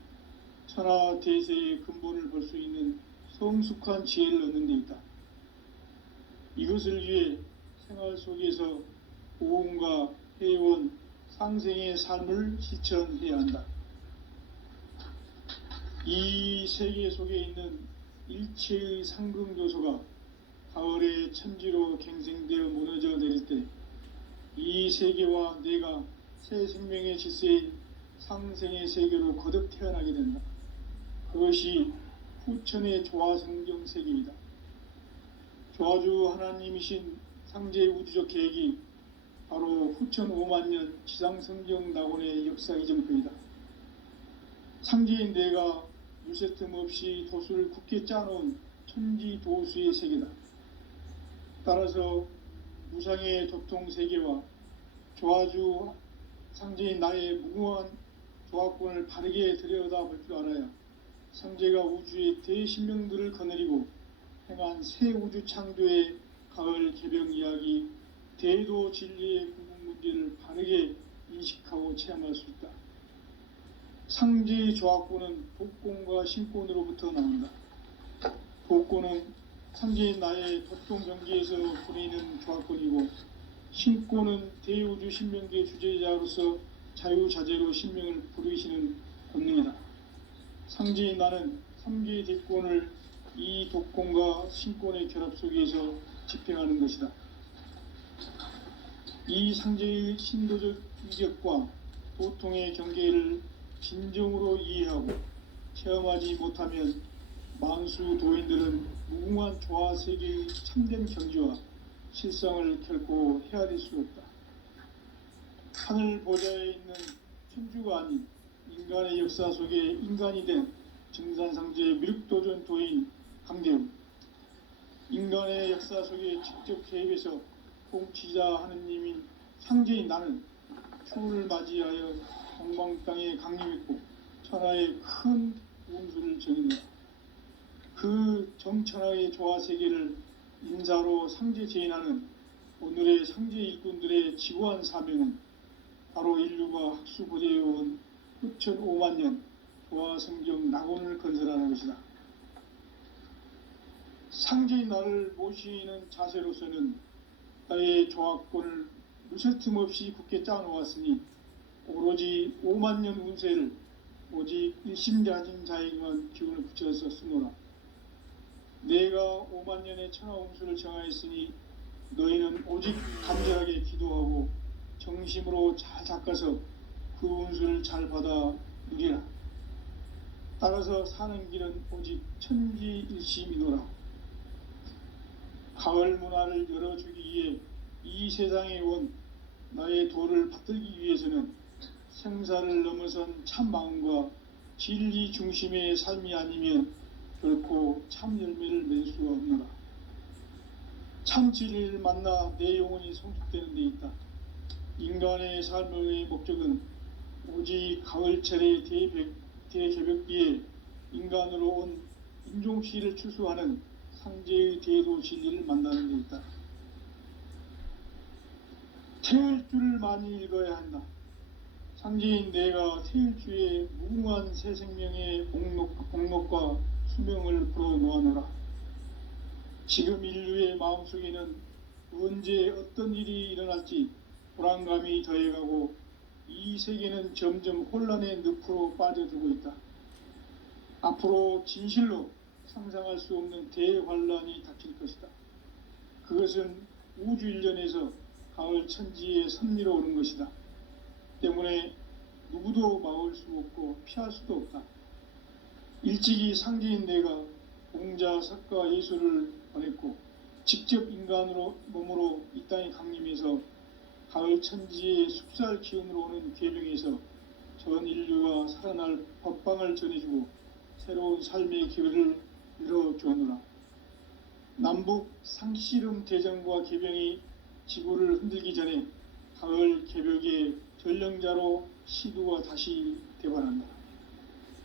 천하 대세의 근본을 볼 수 있는 성숙한 지혜를 얻는 데 있다. 이것을 위해 생활 속에서 고음과 해온 상생의 삶을 실천해야 한다. 이 세계 속에 있는 일체의 상금 요소가 가을의 천지로 갱생되어 무너져 내릴 때 이 세계와 내가 새 생명의 질서인 상생의 세계로 거듭 태어나게 된다. 그것이 후천의 조화성경 세계이다. 조화주 하나님이신 상제의 우주적 계획이 바로 후천 5만 년 지상성경 낙원의 역사 이정표이다. 상제인 내가 유세 틈 없이 도수를 굳게 짜놓은 천지 도수의 세계다. 따라서 무상의 도통 세계와 조화주 상제인 나의 무궁한 조화권을 바르게 들여다볼 줄 알아야 상제가 우주의 대신명들을 거느리고 행한 새 우주 창조의 가을 개병 이야기, 대도 진리의 궁극 문제를 바르게 인식하고 체험할 수 있다. 상제의 조화권은 복권과 신권으로부터 나온다. 복권은 상제인 나의 도통 경계에서 부리는 조화권이고, 신권은 대우주 신명계의 주제자로서 자유자재로 신명을 부르시는 권능이다. 상제인 나는 3개의 대권을 이 독권과 신권의 결합 속에서 집행하는 것이다. 이 상제의 신도적 위력과 도통의 경계를 진정으로 이해하고 체험하지 못하면 만수 도인들은 무궁한 조화 세계의 참된 경지와 실상을 결코 헤아릴 수 없다. 하늘 보좌에 있는 천주가 아닌 인간의 역사 속에 인간이 된 증산상제의 미륵도전 도인 강대우, 인간의 역사 속에 직접 개입해서 통치자 하느님인 상제인 나는 추운을 맞이하여 동방 땅에 강림했고 천하의 큰 운수를 정했다. 그 정천하의 조화 세계를 인사로 상제 제인하는 오늘의 상제 일꾼들의 지고한 사명은 바로 인류가 학수 보재해온 후천 5만 년 조화 성경 낙원을 건설하는 것이다. 상제인 나를 모시는 자세로서는 나의 조화권을 무쇠 틈 없이 굳게 짜놓았으니 오로지 5만 년 운세를 오직 일심가진 자에게만 기운을 붙여서 쓰노라. 내가 5만 년의 천하 운수를 정하였으니 너희는 오직 간절하게 기도하고 정심으로 잘 닦아서 그 운수를 잘 받아 누리라. 따라서 사는 길은 오직 천지일심이노라. 가을 문화를 열어주기 위해 이 세상에 온 나의 도를 받들기 위해서는 생사를 넘어선 참 마음과 진리 중심의 삶이 아니면 결코 참 열매를 맺을 수가 없노라. 참 진리를 만나 내 영혼이 성숙되는 데 있다. 인간의 삶의 목적은 오직 가을철의 대개벽기에 인간으로 온 인종시를 추수하는 상제의 대도 진리를 만나는 데 있다. 태일주를 많이 읽어야 한다. 상제인 내가 태일주의 무궁한 새 생명의 공록과 수명을 불어놓아노라. 지금 인류의 마음속에는 언제 어떤 일이 일어날지 불안감이 더해가고 이 세계는 점점 혼란의 늪으로 빠져들고 있다. 앞으로 진실로 상상할 수 없는 대환란이 닥칠 것이다. 그것은 우주 일련에서 가을 천지의 섭리로 오는 것이다. 때문에 누구도 막을 수 없고 피할 수도 없다. 일찍이 상제인 내가 공자, 석가, 예수를 보냈고 직접 인간으로 몸으로 이 땅에 강림해서 가을 천지의 숲살 기운으로 오는 계명에서 전 인류가 살아날 법방을 전해주고 새로운 삶의 기회를 열어주었노라. 남북 상씨름 대전과 개병이 지구를 흔들기 전에 가을 개벽의 전령자로 시두가 다시 대발한다.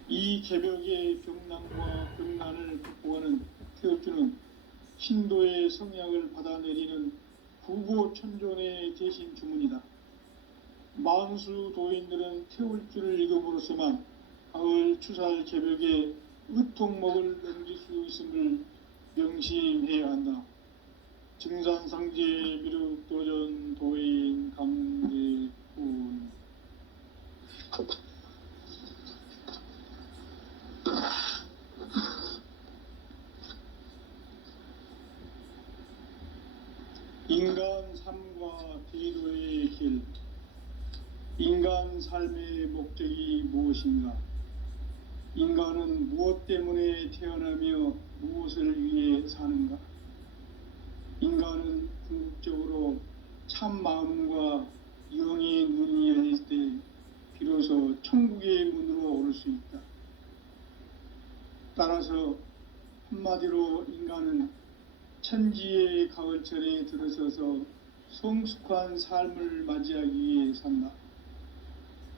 이 개벽의 병난과 병난을 극복하는 태엽주는 신도의 성약을 받아내리는 구보천존의 대신 주문이다. 만수 도인들은 태울주를 읽음으로써만 가을 추살 개벽에 의통목을 넘길 수 있음을 명심해야 한다. 증산상제 미륵도전 도인 강대훈. 인간 삶과 대도의 길. 인간 삶의 목적이 무엇인가? 인간은 무엇 때문에 태어나며 무엇을 위해 사는가? 인간은 궁극적으로 참 마음과 영의 눈이 열릴 때 비로소 천국의 문으로 오를 수 있다. 따라서 한마디로 인간은 천지의 가을철에 들어서서 성숙한 삶을 맞이하기 위해 산다.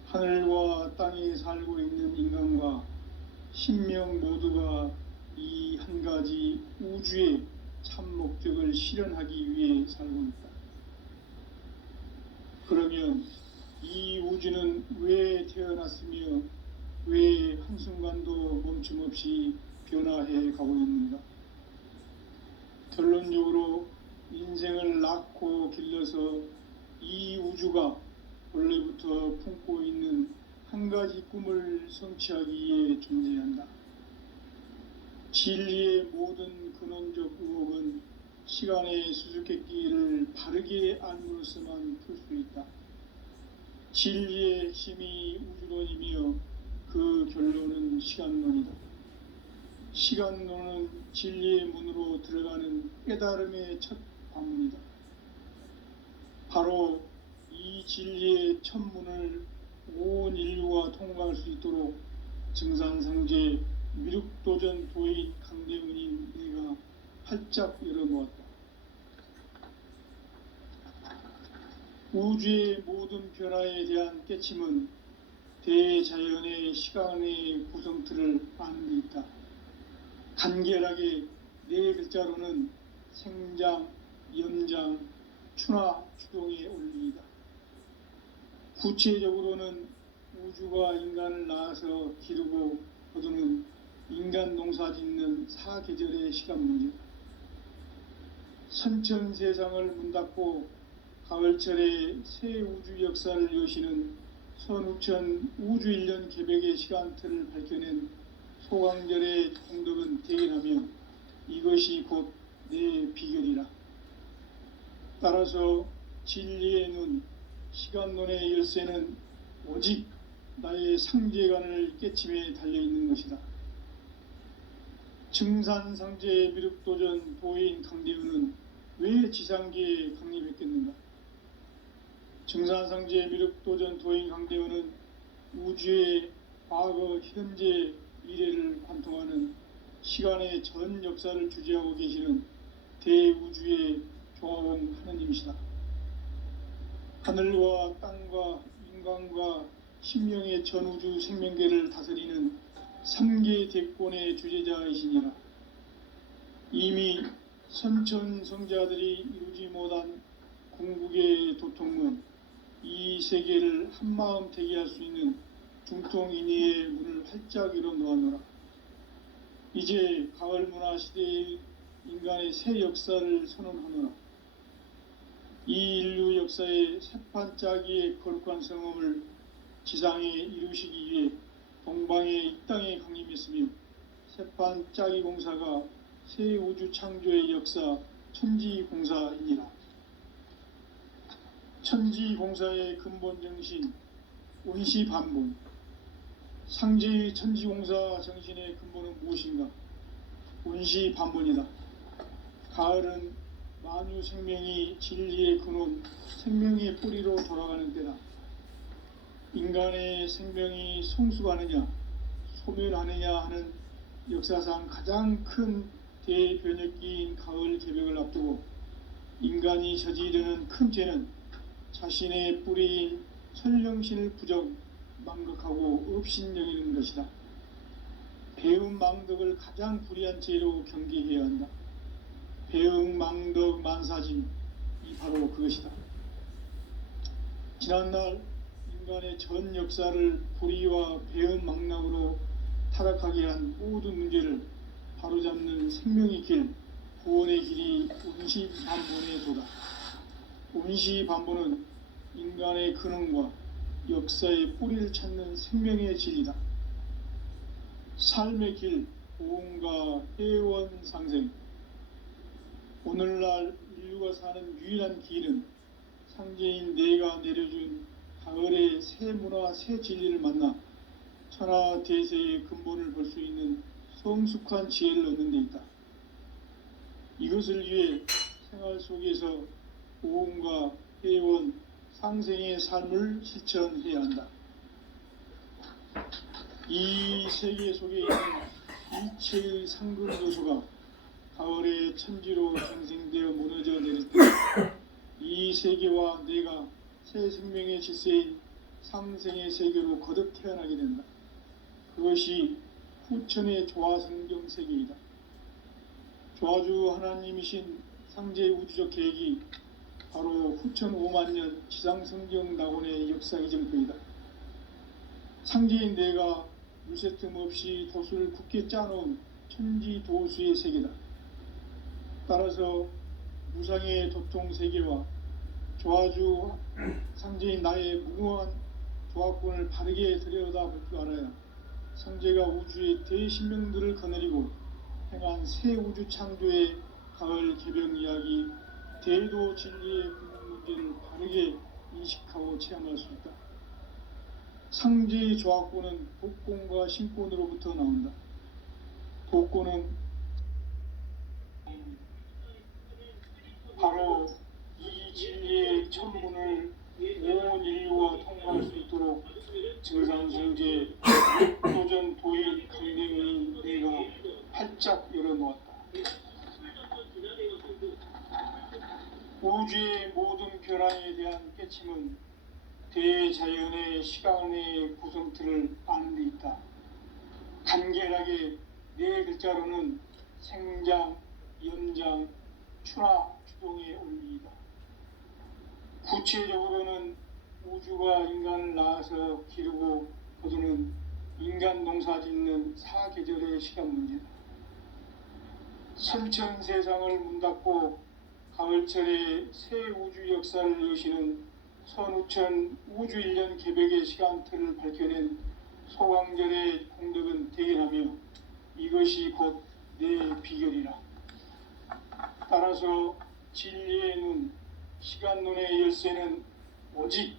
하늘과 땅에 살고 있는 인간과 신명 모두가 이 한 가지 우주의 참 목적을 실현하기 위해 살고 있다. 그러면 이 우주는 왜 태어났으며 왜 한순간도 멈춤 없이 변화해 가고 있는가? 결론적으로 인생을 낳고 길러서 이 우주가 원래부터 품고 있는 한 가지 꿈을 성취하기 위해 존재한다. 진리의 모든 근원적 의혹은 시간의 수수께끼를 바르게 알므로서만 풀 수 있다. 진리의 핵심이 우주론이며 그 결론은 시간론이다. 시간론은 진리의 문으로 들어가는 깨달음의 첫 관문이다. 바로 이 진리의 첫 문을 온 인류가 통과할 수 있도록 증산상제 미륵도전 도인 강대훈인 내가 활짝 열어놓았다. 우주의 모든 변화에 대한 깨침은 대자연의 시간의 구성틀을 아는 데 있다. 간결하게 네 글자로는 생장, 연장, 추나 추동의 원리이다. 구체적으로는 우주가 인간을 낳아서 기르고 거두는 인간 농사 짓는 사계절의 시간 문제다. 선천 세상을 문 닫고 가을철에 새 우주 역사를 여시는 선우천 우주 1년 개백의 시간틀을 밝혀낸 소강절의 공덕은 대견하며 이것이 곧 내 비결이라. 따라서 진리의 눈, 시간론의 열쇠는 오직 나의 상제관을 깨침에 달려있는 것이다. 증산상제 미륵도전 도인 강대훈은 왜 지상계에 강림했겠는가? 증산상제 미륵도전 도인 강대훈은 우주의 과거, 현재, 미래를 관통하는 시간의 전 역사를 주재하고 계시는 대우주의 조화원 하느님이시다. 하늘과 땅과 인간과 신명의 전우주 생명계를 다스리는 3계 대권의 주재자이시니라. 이미 선천성자들이 이루지 못한 궁극의 도통문, 이 세계를 한마음 되게 할 수 있는 중통인의의 문을 활짝 열어놓았노라. 이제 가을 문화 시대의 인간의 새 역사를 선언하노라. 이 인류 역사의 새판짜기의 거룩한 성험을 지상에 이루시기 위해 동방의 이 땅에 강림했으며 새판짜기 공사가 새 우주 창조의 역사 천지공사이니라. 천지공사의 근본 정신 온시반본. 상제의 천지공사 정신의 근본은 무엇인가? 온시반본이다. 가을은 만유 생명이 진리의 근원, 생명의 뿌리로 돌아가는 때다. 인간의 생명이 성숙하느냐, 소멸하느냐 하는 역사상 가장 큰 대변혁기인 가을 개벽을 앞두고 인간이 저지르는 큰 죄는 자신의 뿌리인 천령신을 부정, 망극하고 업신여기는 것이다. 배움 망덕을 가장 불의한 죄로 경계해야 한다. 배움 망덕 만사짐, 이 바로 그것이다. 지난날 인간의 전 역사를 불의와 배움 망락으로 타락하게 한 모든 문제를 바로잡는 생명의 길, 구원의 길이 운시반본에 도다. 운시반본은 인간의 근원과 역사의 뿌리를 찾는 생명의 진리다. 삶의 길, 보험과 회원 상생. 오늘날 인류가 사는 유일한 길은 상제인 내가 내려준 가을의 새 문화, 새 진리를 만나 천하 대세의 근본을 볼 수 있는 성숙한 지혜를 얻는 데 있다. 이것을 위해 생활 속에서 보험과 회원, 상생의 삶을 실천해야 한다. 이 세계 속에 있는 일체의 상근 요소가 가을의 천지로 갱생되어 무너져 내릴 때 이 세계와 내가 새 생명의 질서인 상생의 세계로 거듭 태어나게 된다. 그것이 후천의 조화성경 세계이다. 조화주 하나님이신 상제의 우주적 계획이 바로 후천 5만년 지상성경 낙원의 역사의 정표이다. 상제인 내가 물새 틈 없이 도수를 굳게 짜놓은 천지도수의 세계다. 따라서 무상의 도통 세계와 조화주 상제인 나의 무궁한 조화권을 바르게 들여다볼 줄 알아야 상제가 우주의 대신명들을 거느리고 행한 새 우주 창조의 가을 개병 이야기, 대도 진리의 궁극 문제를 바르게 인식하고 체험할 수 있다. 상제의 조화권은 복권과 신권으로부터 나온다. 복권은 바로 이 진리의 천문을 온 인류가 통과할 수 있도록 증산성제 도전 도인 강대훈이 내가 활짝 열어놓았다. 우주의 모든 변화에 대한 깨침은 대자연의 시간의 구성틀을 아는 데 있다. 간결하게 네 글자로는 생장, 연장, 추나 추동의 원리이다. 구체적으로는 우주가 인간을 낳아서 기르고 거두는 인간 농사 짓는 사계절의 시간 문제다. 선천 세상을 문 닫고 가을철에 새 우주 역사를 여시는 선우천 우주 1년 개벽의 시간틀을 밝혀낸 소강절의 공덕은 대견하며 이것이 곧 내 비결이라. 따라서 진리의 눈, 시간론의 열쇠는 오직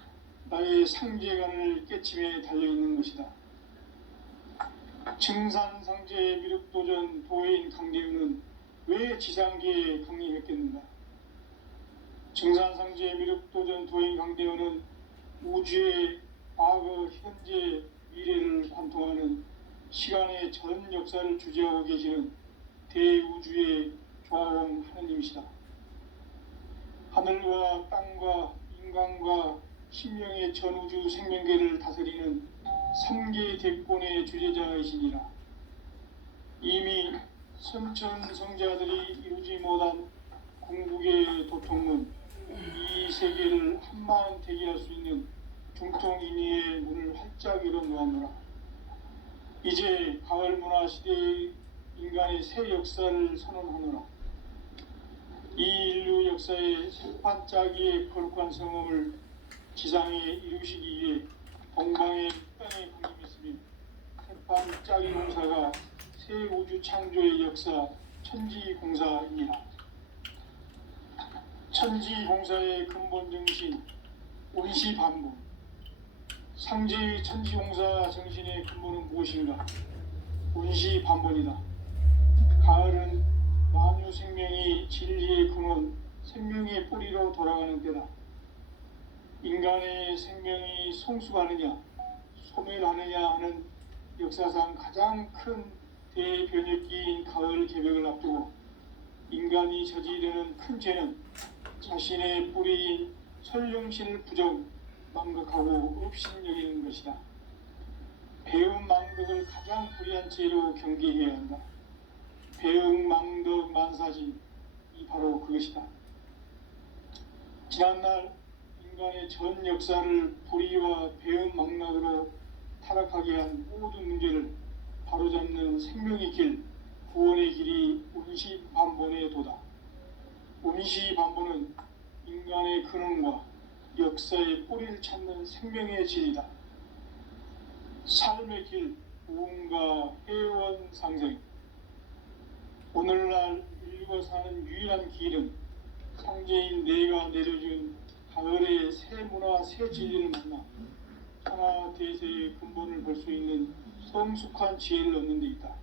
나의 상제관을 깨침에 달려있는 것이다. 증산상제 미륵도전 도인 강대훈은 왜 지상계에 강림했겠는가? 증산상제 미륵도전 도인 강대훈은 우주의 과거, 현재, 미래를 관통하는 시간의 전 역사를 주재하고 계시는 대우주의 조화원 하느님이시다. 하늘과 땅과 인간과 신명의 전우주 생명계를 다스리는 3개 대권의 주재자이시니라. 이미 선천성자들이 이루지 못한 궁극의 도통문, 이 세계를 한마음 대기할 수 있는 중통인의의 문을 활짝 열어놓았노라. 이제 가을 문화 시대의 인간의 새 역사를 선언하노라. 이 인류 역사의 새판짜기의 거룩한 성험을 지상에 이루시기 위해 동방의 땅에 군림했으며 새판짜기 공사가 새 우주 창조의 역사 천지공사입니다. 천지공사의 근본 정신 온시반본. 상제의 천지공사 정신의 근본은 무엇인가? 온시반본이다. 가을은 만유 생명이 진리의 근원, 생명의 뿌리로 돌아가는 때다. 인간의 생명이 성숙하느냐, 소멸하느냐 하는 역사상 가장 큰 대변혁기인 가을 개벽을 앞두고 인간이 저지르는 큰 죄는 자신의 뿌리인 설령신을 부정, 망극하고 업신여기는 것이다. 배움 망덕을 가장 불의한 죄로 경계해야 한다. 배움 망덕 만사진, 이 바로 그것이다. 지난날 인간의 전 역사를 불의와 배움 망락으로 타락하게 한 모든 문제를 바로잡는 생명의 길, 구원의 길이 운시반본에 도다. 운시반본은 인간의 근원과 역사의 뿌리를 찾는 생명의 진리다. 삶의 길, 무언가 해원상생. 오늘날 인류가 사는 유일한 길은 상제인 내가 내려준 가을의 새 문화, 새 진리를 만나 천하 대세의 근본을 볼 수 있는 성숙한 지혜를 얻는 데 있다.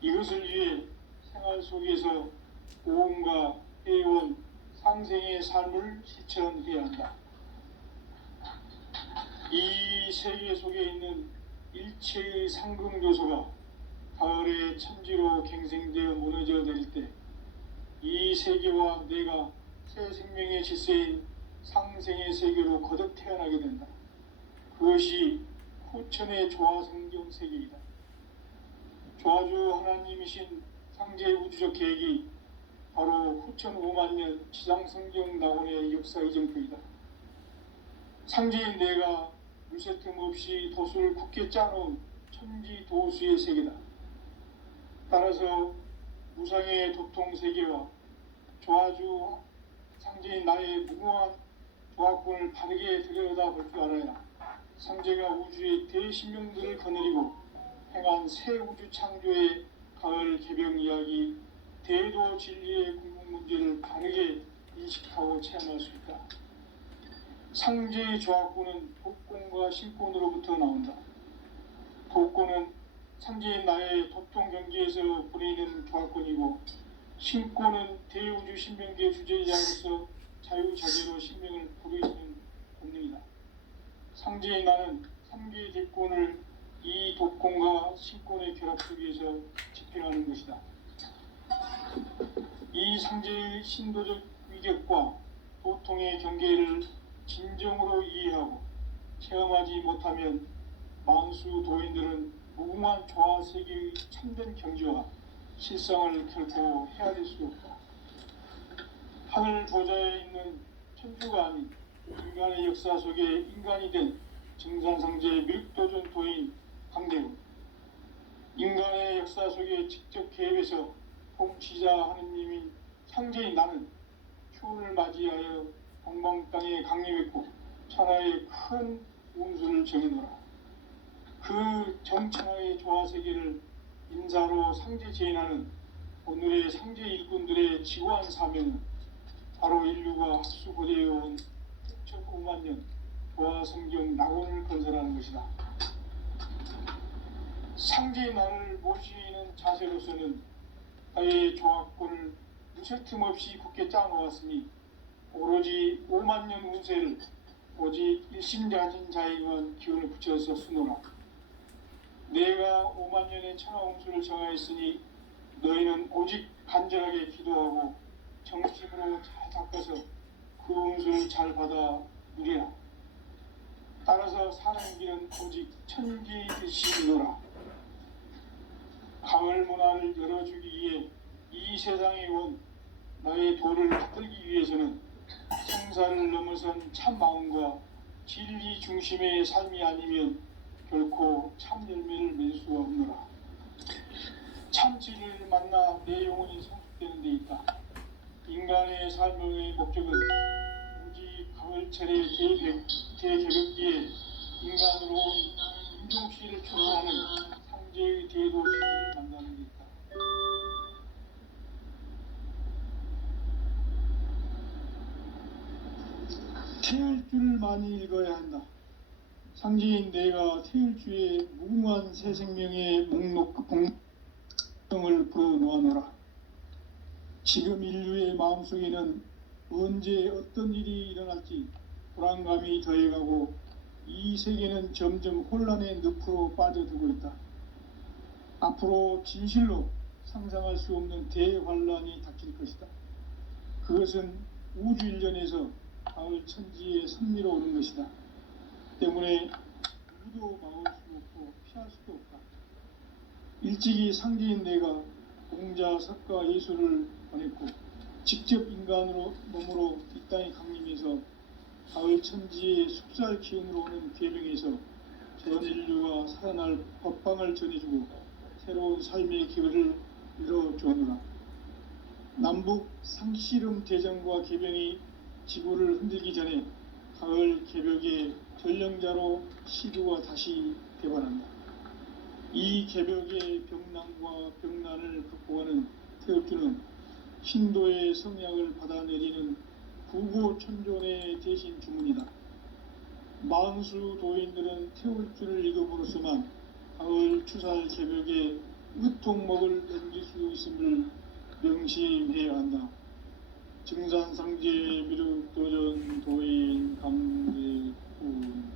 이것을 위해 생활 속에서 보험과 해원, 상생의 삶을 실천해야 한다. 이 세계 속에 있는 일체의 상금 요소가 가을의 천지로 갱생되어 무너져 내릴 때 이 세계와 내가 새 생명의 질서인 상생의 세계로 거듭 태어나게 된다. 그것이 후천의 조화성경 세계이다. 조화주 하나님이신 상제의 우주적 계획이 바로 후천 5만 년 지상성경 낙원의 역사 이정표이다. 상제인 내가 물새 틈 없이 도수를 굳게 짜놓은 천지 도수의 세계다. 따라서 무상의 도통 세계와 조화주 상제인 나의 무궁한 조화권을 바르게 들여다볼 줄 알아야 상제가 우주의 대신명들을 거느리고 행한 새 우주 창조의 가을 개병 이야기, 대도 진리의 궁극 문제를 바르게 인식하고 체험할 수 있다. 상제의 조화권은 독권과 신권으로부터 나온다. 독권은 상제인 나의 도통 경계에서 부리는 조화권이고, 신권은 대우주 신명계의 주제자로서 자유자재로 신명을 부르시는 본능이다. 상제인 나는 3개의 대권을 이 독권과 신권의 결합 속에서 집행하는 것이다. 이 상제의 신도적 위격과 도통의 경계를 진정으로 이해하고 체험하지 못하면 만수 도인들은 무궁한 조화세계의 참된 경지와 실상을 결코 헤아릴 수 없다. 하늘 보좌에 있는 천주가 아닌 인간의 역사 속에 인간이 된 증산상제의 밀도전 도인 강대군, 인간의 역사 속에 직접 개입해서 통치자 하느님인 상제인 나는 휴를 맞이하여 동방 땅에 강림했고 천하의 큰 운수를 정해놓으라. 그 정천하의 조화세계를 인사로 상제 제인하는 오늘의 상제 일꾼들의 지구한 사명은 바로 인류가 합수고대해온 6,5만 년 조화성경 낙원을 건설하는 것이다. 상제의 나를 모시는 자세로서는 나의 조화권을 무쇠 틈 없이 굳게 짜놓았으니 오로지 5만 년 운세를 오직 일심가진 자에게만 기운을 붙여서 수노라. 내가 5만 년의 천하 운수를 정하였으니 너희는 오직 간절하게 기도하고 정심으로 잘 닦아서 그 운수를 잘 받아 누리라. 따라서 사는 길은 오직 천지듯이노라. 가을 문화를 열어주기 위해 이 세상에 온 나의 도를 받들기 위해서는 생사를 넘어선 참 마음과 진리 중심의 삶이 아니면 결코 참 열매를 맺을 수가 없노라. 참 진리를 만나 내 영혼이 성숙되는 데 있다. 인간의 삶의 목적은 오직 가을철의 대개벽기에 인간으로 온 인종씨를 초소하는 상제의 대도 진리를 만나는 데 있다. 태일주를 많이 읽어야 한다. 상제인 내가 태일주의 무궁한 새 생명의 목록을 풀어놓아노라. 지금 인류의 마음속에는 언제 어떤 일이 일어날지 불안감이 더해가고 이 세계는 점점 혼란의 늪으로 빠져들고 있다. 앞으로 진실로 상상할 수 없는 대환란이 닥칠 것이다. 그것은 우주 일련에서 가을 천지의 섭리로 오는 것이다. 때문에 누구도 막을 수 없고 피할 수도 없다. 일찍이 상제인 내가 공자, 석가, 예수를 보냈고 직접 인간으로 몸으로 이 땅에 강림해서 가을 천지의 숲살 기운으로 오는 계명에서 전 인류가 살아날 법방을 전해주고 새로운 삶의 기회를 열어주었노라. 남북 상씨름 대전과 개병이 지구를 흔들기 전에 가을 개벽의 전령자로 시주가 다시 대반한다. 이 개벽의 병난과 병난을 극복하는 태읍주는 신도의 성약을 받아내리는 구고천존의 대신 주문이다. 만수 도인들은 태울주를 읽음으로써만 가을 추살 개벽에 으통먹을 남길 수 있음을 명심해야 한다. 증산상제 미륵도전 도인 강대군.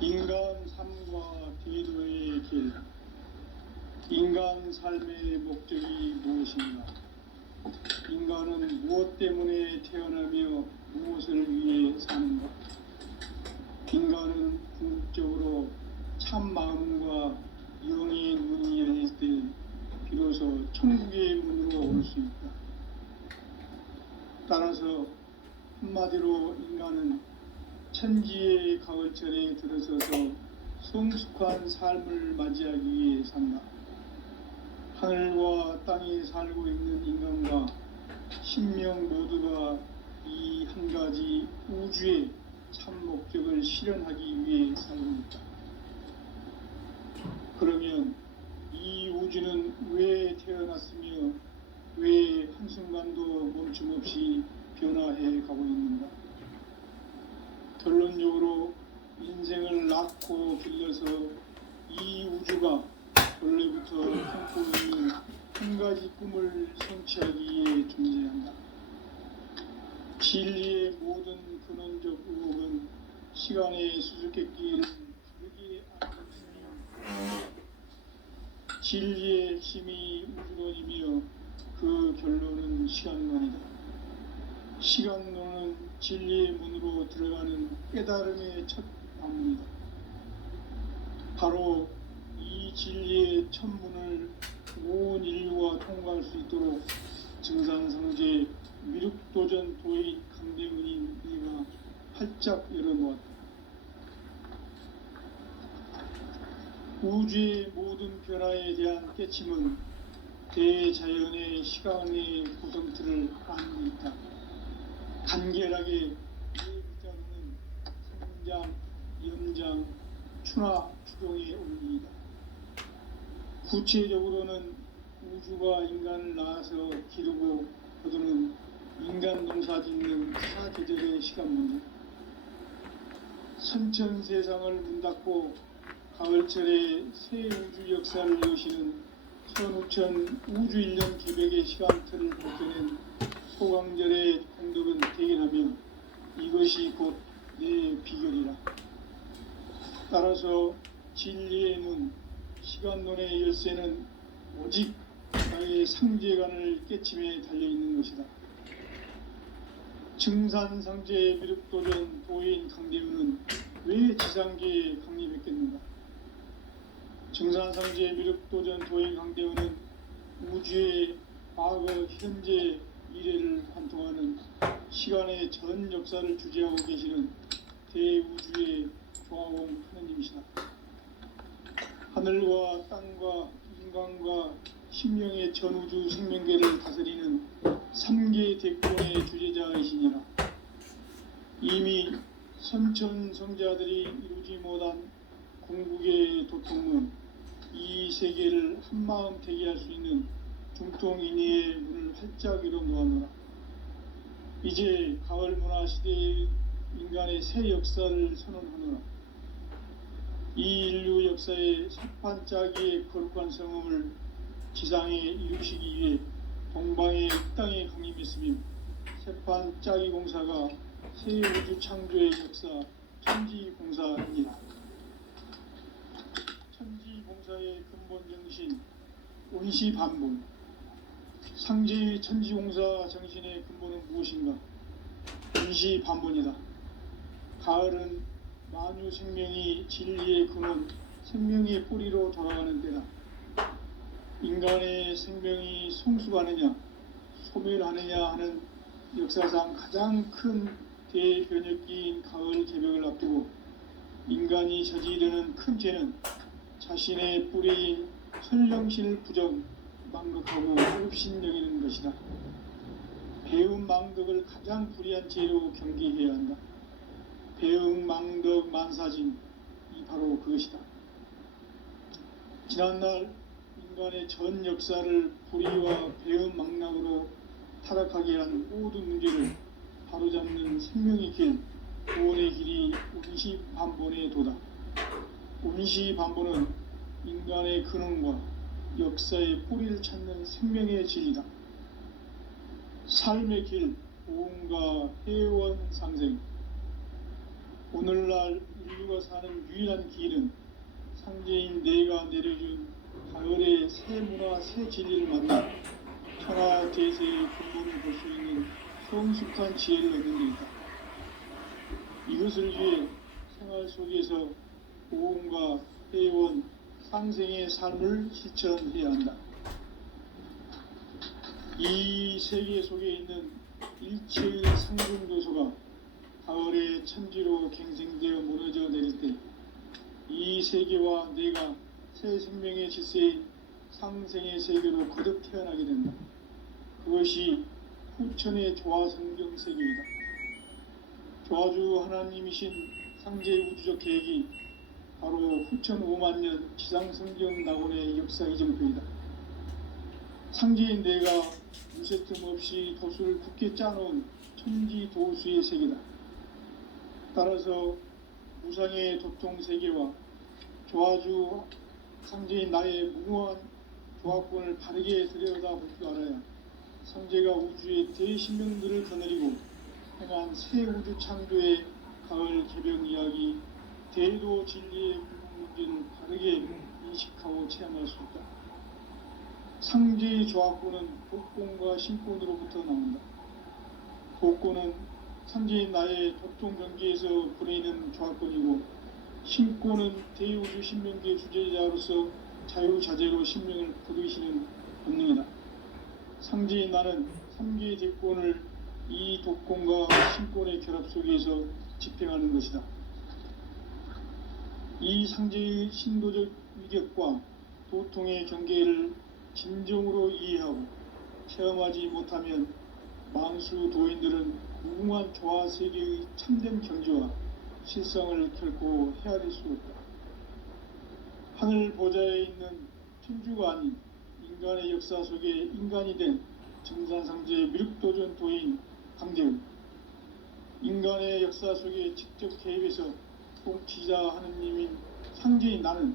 인간 삶과 대도의 길. 인간 삶의 목적이 무엇인가? 인간은 무엇 때문에 태어나며 무엇을 위해 사는가? 인간은 궁극적으로 참 마음과 영의 문이 열릴 때 비로소 천국의 문으로 올 수 있다. 따라서 한마디로 인간은 천지의 가을철에 들어서서 성숙한 삶을 맞이하기 위해 산다. 하늘과 땅에 살고 있는 인간과 신명 모두가 이 한 가지 우주의 참 목적을 실현하기 위해 살고 있다. 그러면 이 우주는 왜 태어났으며 왜 한순간도 멈춤없이 변화해 가고 있는가? 결론적으로 인생을 낳고 길러서 이 우주가 원래부터 품고 있는 한 가지 꿈을 성취하기 위해 존재한다. 진리의 모든 근원적 의혹은 시간의 수수께끼를 다르게 알아보시며 진리의 핵심이 우주론이며 그 결론은 시간론이다. 시간론은 진리의 문으로 들어가는 깨달음의 첫 방문이다. 바로 이 진리의 첫 문을 온 인류가 통과할 수 있도록 증산상제 미륵도전 도의 강대문이 네가 활짝 열어놓았다. 우주의 모든 변화에 대한 깨침은 대자연의 시간의 구성틀을 안고 있다. 간결하게 네 글자로는 성장, 연장, 추나 추동의 원리이다. 구체적으로는 우주가 인간을 낳아서 기르고 거두는 인간 농사 짓는 사계절의 시간 문제. 선천 세상을 문 닫고 가을철에 새 우주 역사를 여시는 선우천 우주 1년 기백의 시간틀을 벗겨낸 소강절의 공덕은 대견하며 이것이 곧 내 비결이라. 따라서 진리의 문, 시간론의 열쇠는 오직 나의 상제관을 깨침에 달려있는 것이다. 증산상제 미륵도전 도인 강대우는 왜 지상계에 강림했겠는가? 증산상제 미륵도전 도인 강대우는 우주의 과거, 현재, 미래를 관통하는 시간의 전 역사를 주재하고 계시는 대우주의 조화원 하느님이시다. 하늘과 땅과 인간과 신명의 전우주 생명계를 다스리는 3계 대권의 주제자이시니라. 이미 선천성자들이 이루지 못한 궁극의 도통문, 이 세계를 한마음 되게 할 수 있는 중통인의의 문을 활짝 열어놓았노라. 이제 가을 문화 시대의 인간의 새 역사를 선언하노라. 이 인류 역사의 새판짜기의 거룩한 성음을 지상에 이루시기 위해 동방의 땅에 강림했으며 새판짜기 공사가 새 우주 창조의 역사 천지공사입니다. 천지공사의 근본 정신 온시반본. 상제의 천지공사 정신의 근본은 무엇인가? 온시반본이다. 가을은 만유 생명이 진리의 근원, 생명의 뿌리로 돌아가는 때다. 인간의 생명이 성숙하느냐, 소멸하느냐 하는 역사상 가장 큰 대변혁기인 가을 개벽을 앞두고 인간이 저지르는 큰 죄는 자신의 뿌리인 선령신을 부정, 망극하고 업신여기는 것이다. 배음 망덕을 가장 불의한 죄로 경계해야 한다. 배음 망덕 만사짐이 바로 그것이다. 지난날 인간의 전 역사를 불의와 배음 망락으로 타락하게 한 모든 문제를 바로잡는 생명의 길, 구원의 길이 운시반본의 도다. 운시반본은 인간의 근원과 역사의 뿌리를 찾는 생명의 진리다. 삶의 길, 보험과 회원 상생. 오늘날 인류가 사는 유일한 길은 상제인 내가 내려준 가을의 새 문화, 새 진리를 만나 천하 대세의 근본을 볼 수 있는 성숙한 지혜를 얻는 데 있다. 이것을 위해 생활 속에서 보험과 회원, 상생의 삶을 실천해야 한다. 이 세계 속에 있는 일체의 상승도소가 가을의 천지로 갱생되어 무너져 내릴 때 이 세계와 내가 새 생명의 질서인 상생의 세계로 거듭 태어나게 된다. 그것이 후천의 조화성경 세계이다. 조화주 하나님이신 상제 우주적 계획이 바로 후천 5만 년 지상성경 낙원의 역사 이정표이다. 상제인 내가 무쇠틈 없이 도수를 굳게 짜놓은 천지 도수의 세계다. 따라서 무상의 도통 세계와 조화주 상제인 나의 무모한 조화권을 바르게 들여다볼 줄 알아야 상제가 우주의 대신명들을 거느리고 행한 새 우주 창조의 가을 개벽 이야기, 대도 진리의 문제를 바르게 인식하고 체험할 수 있다. 상제의 조화권은 복권과 신권으로부터 나온다. 복권은 상제인 나의 도통 경계에서 부리는 조화권이고, 신권은 대우주 신명기의 주제자로서 자유자재로 신명을 부르시는 본능이다. 상제인 나는 3개의 대권을 이 도권과 신권의 결합 속에서 집행하는 것이다. 이 상제의 신도적 위격과 도통의 경계를 진정으로 이해하고 체험하지 못하면 만수 도인들은 무궁한 조화 세계의 참된 경지와 실상을 결코 헤아릴 수 없다. 하늘 보좌에 있는 천주가 아닌 인간의 역사 속에 인간이 된 정산상제의 미륵도전 도인 강재훈, 인간의 역사 속에 직접 개입해서 통치자 하느님인 상제인 나는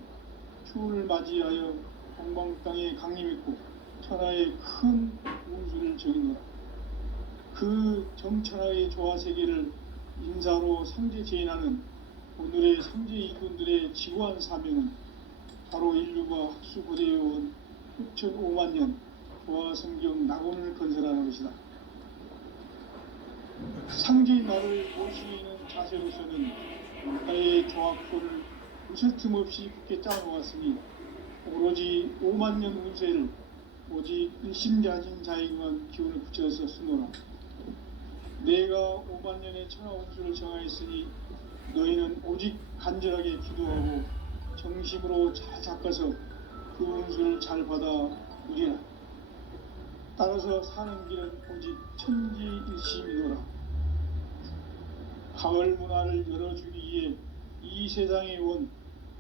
추운을 맞이하여 동방 땅에 강림했고 천하의 큰 운수를 적이노라. 그 정천하의 조화 세계를 인사로 상제 제인하는 오늘의 상제 이군들의 지구한 사명은 바로 인류가 학수고대해온 후천 5만 년 조화 성경 낙원을 건설하는 것이다. 상제인 나를 모시는 자세로서는 나의 조화권을 무쇠 틈 없이 굳게 짜놓았으니 오로지 5만 년 운세를 오직 일심자진 자에게만 기운을 붙여서 쓰노라. 내가 5만 년의 천하 운수를 정하였으니 너희는 오직 간절하게 기도하고 정심으로 잘 닦아서 그 운수를 잘 받아 누리라. 따라서 사는 길은 오직 천지일심이노라. 가을 문화를 열어주기 위해 이 세상에 온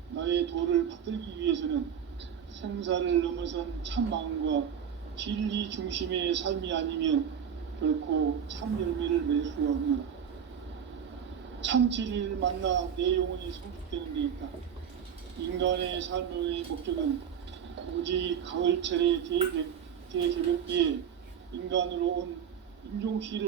나의 도를 받들기 위해서는 생사를 넘어선 참 마음과 진리 중심의 삶이 아니면 결코 참 열매를 맺을 수가 없노라. 참 진리를 만나 내 영혼이 성숙되는 데 있다. 인간의 삶의 목적은 오직 가을철의 대개벽기에 인간으로 온 인종시를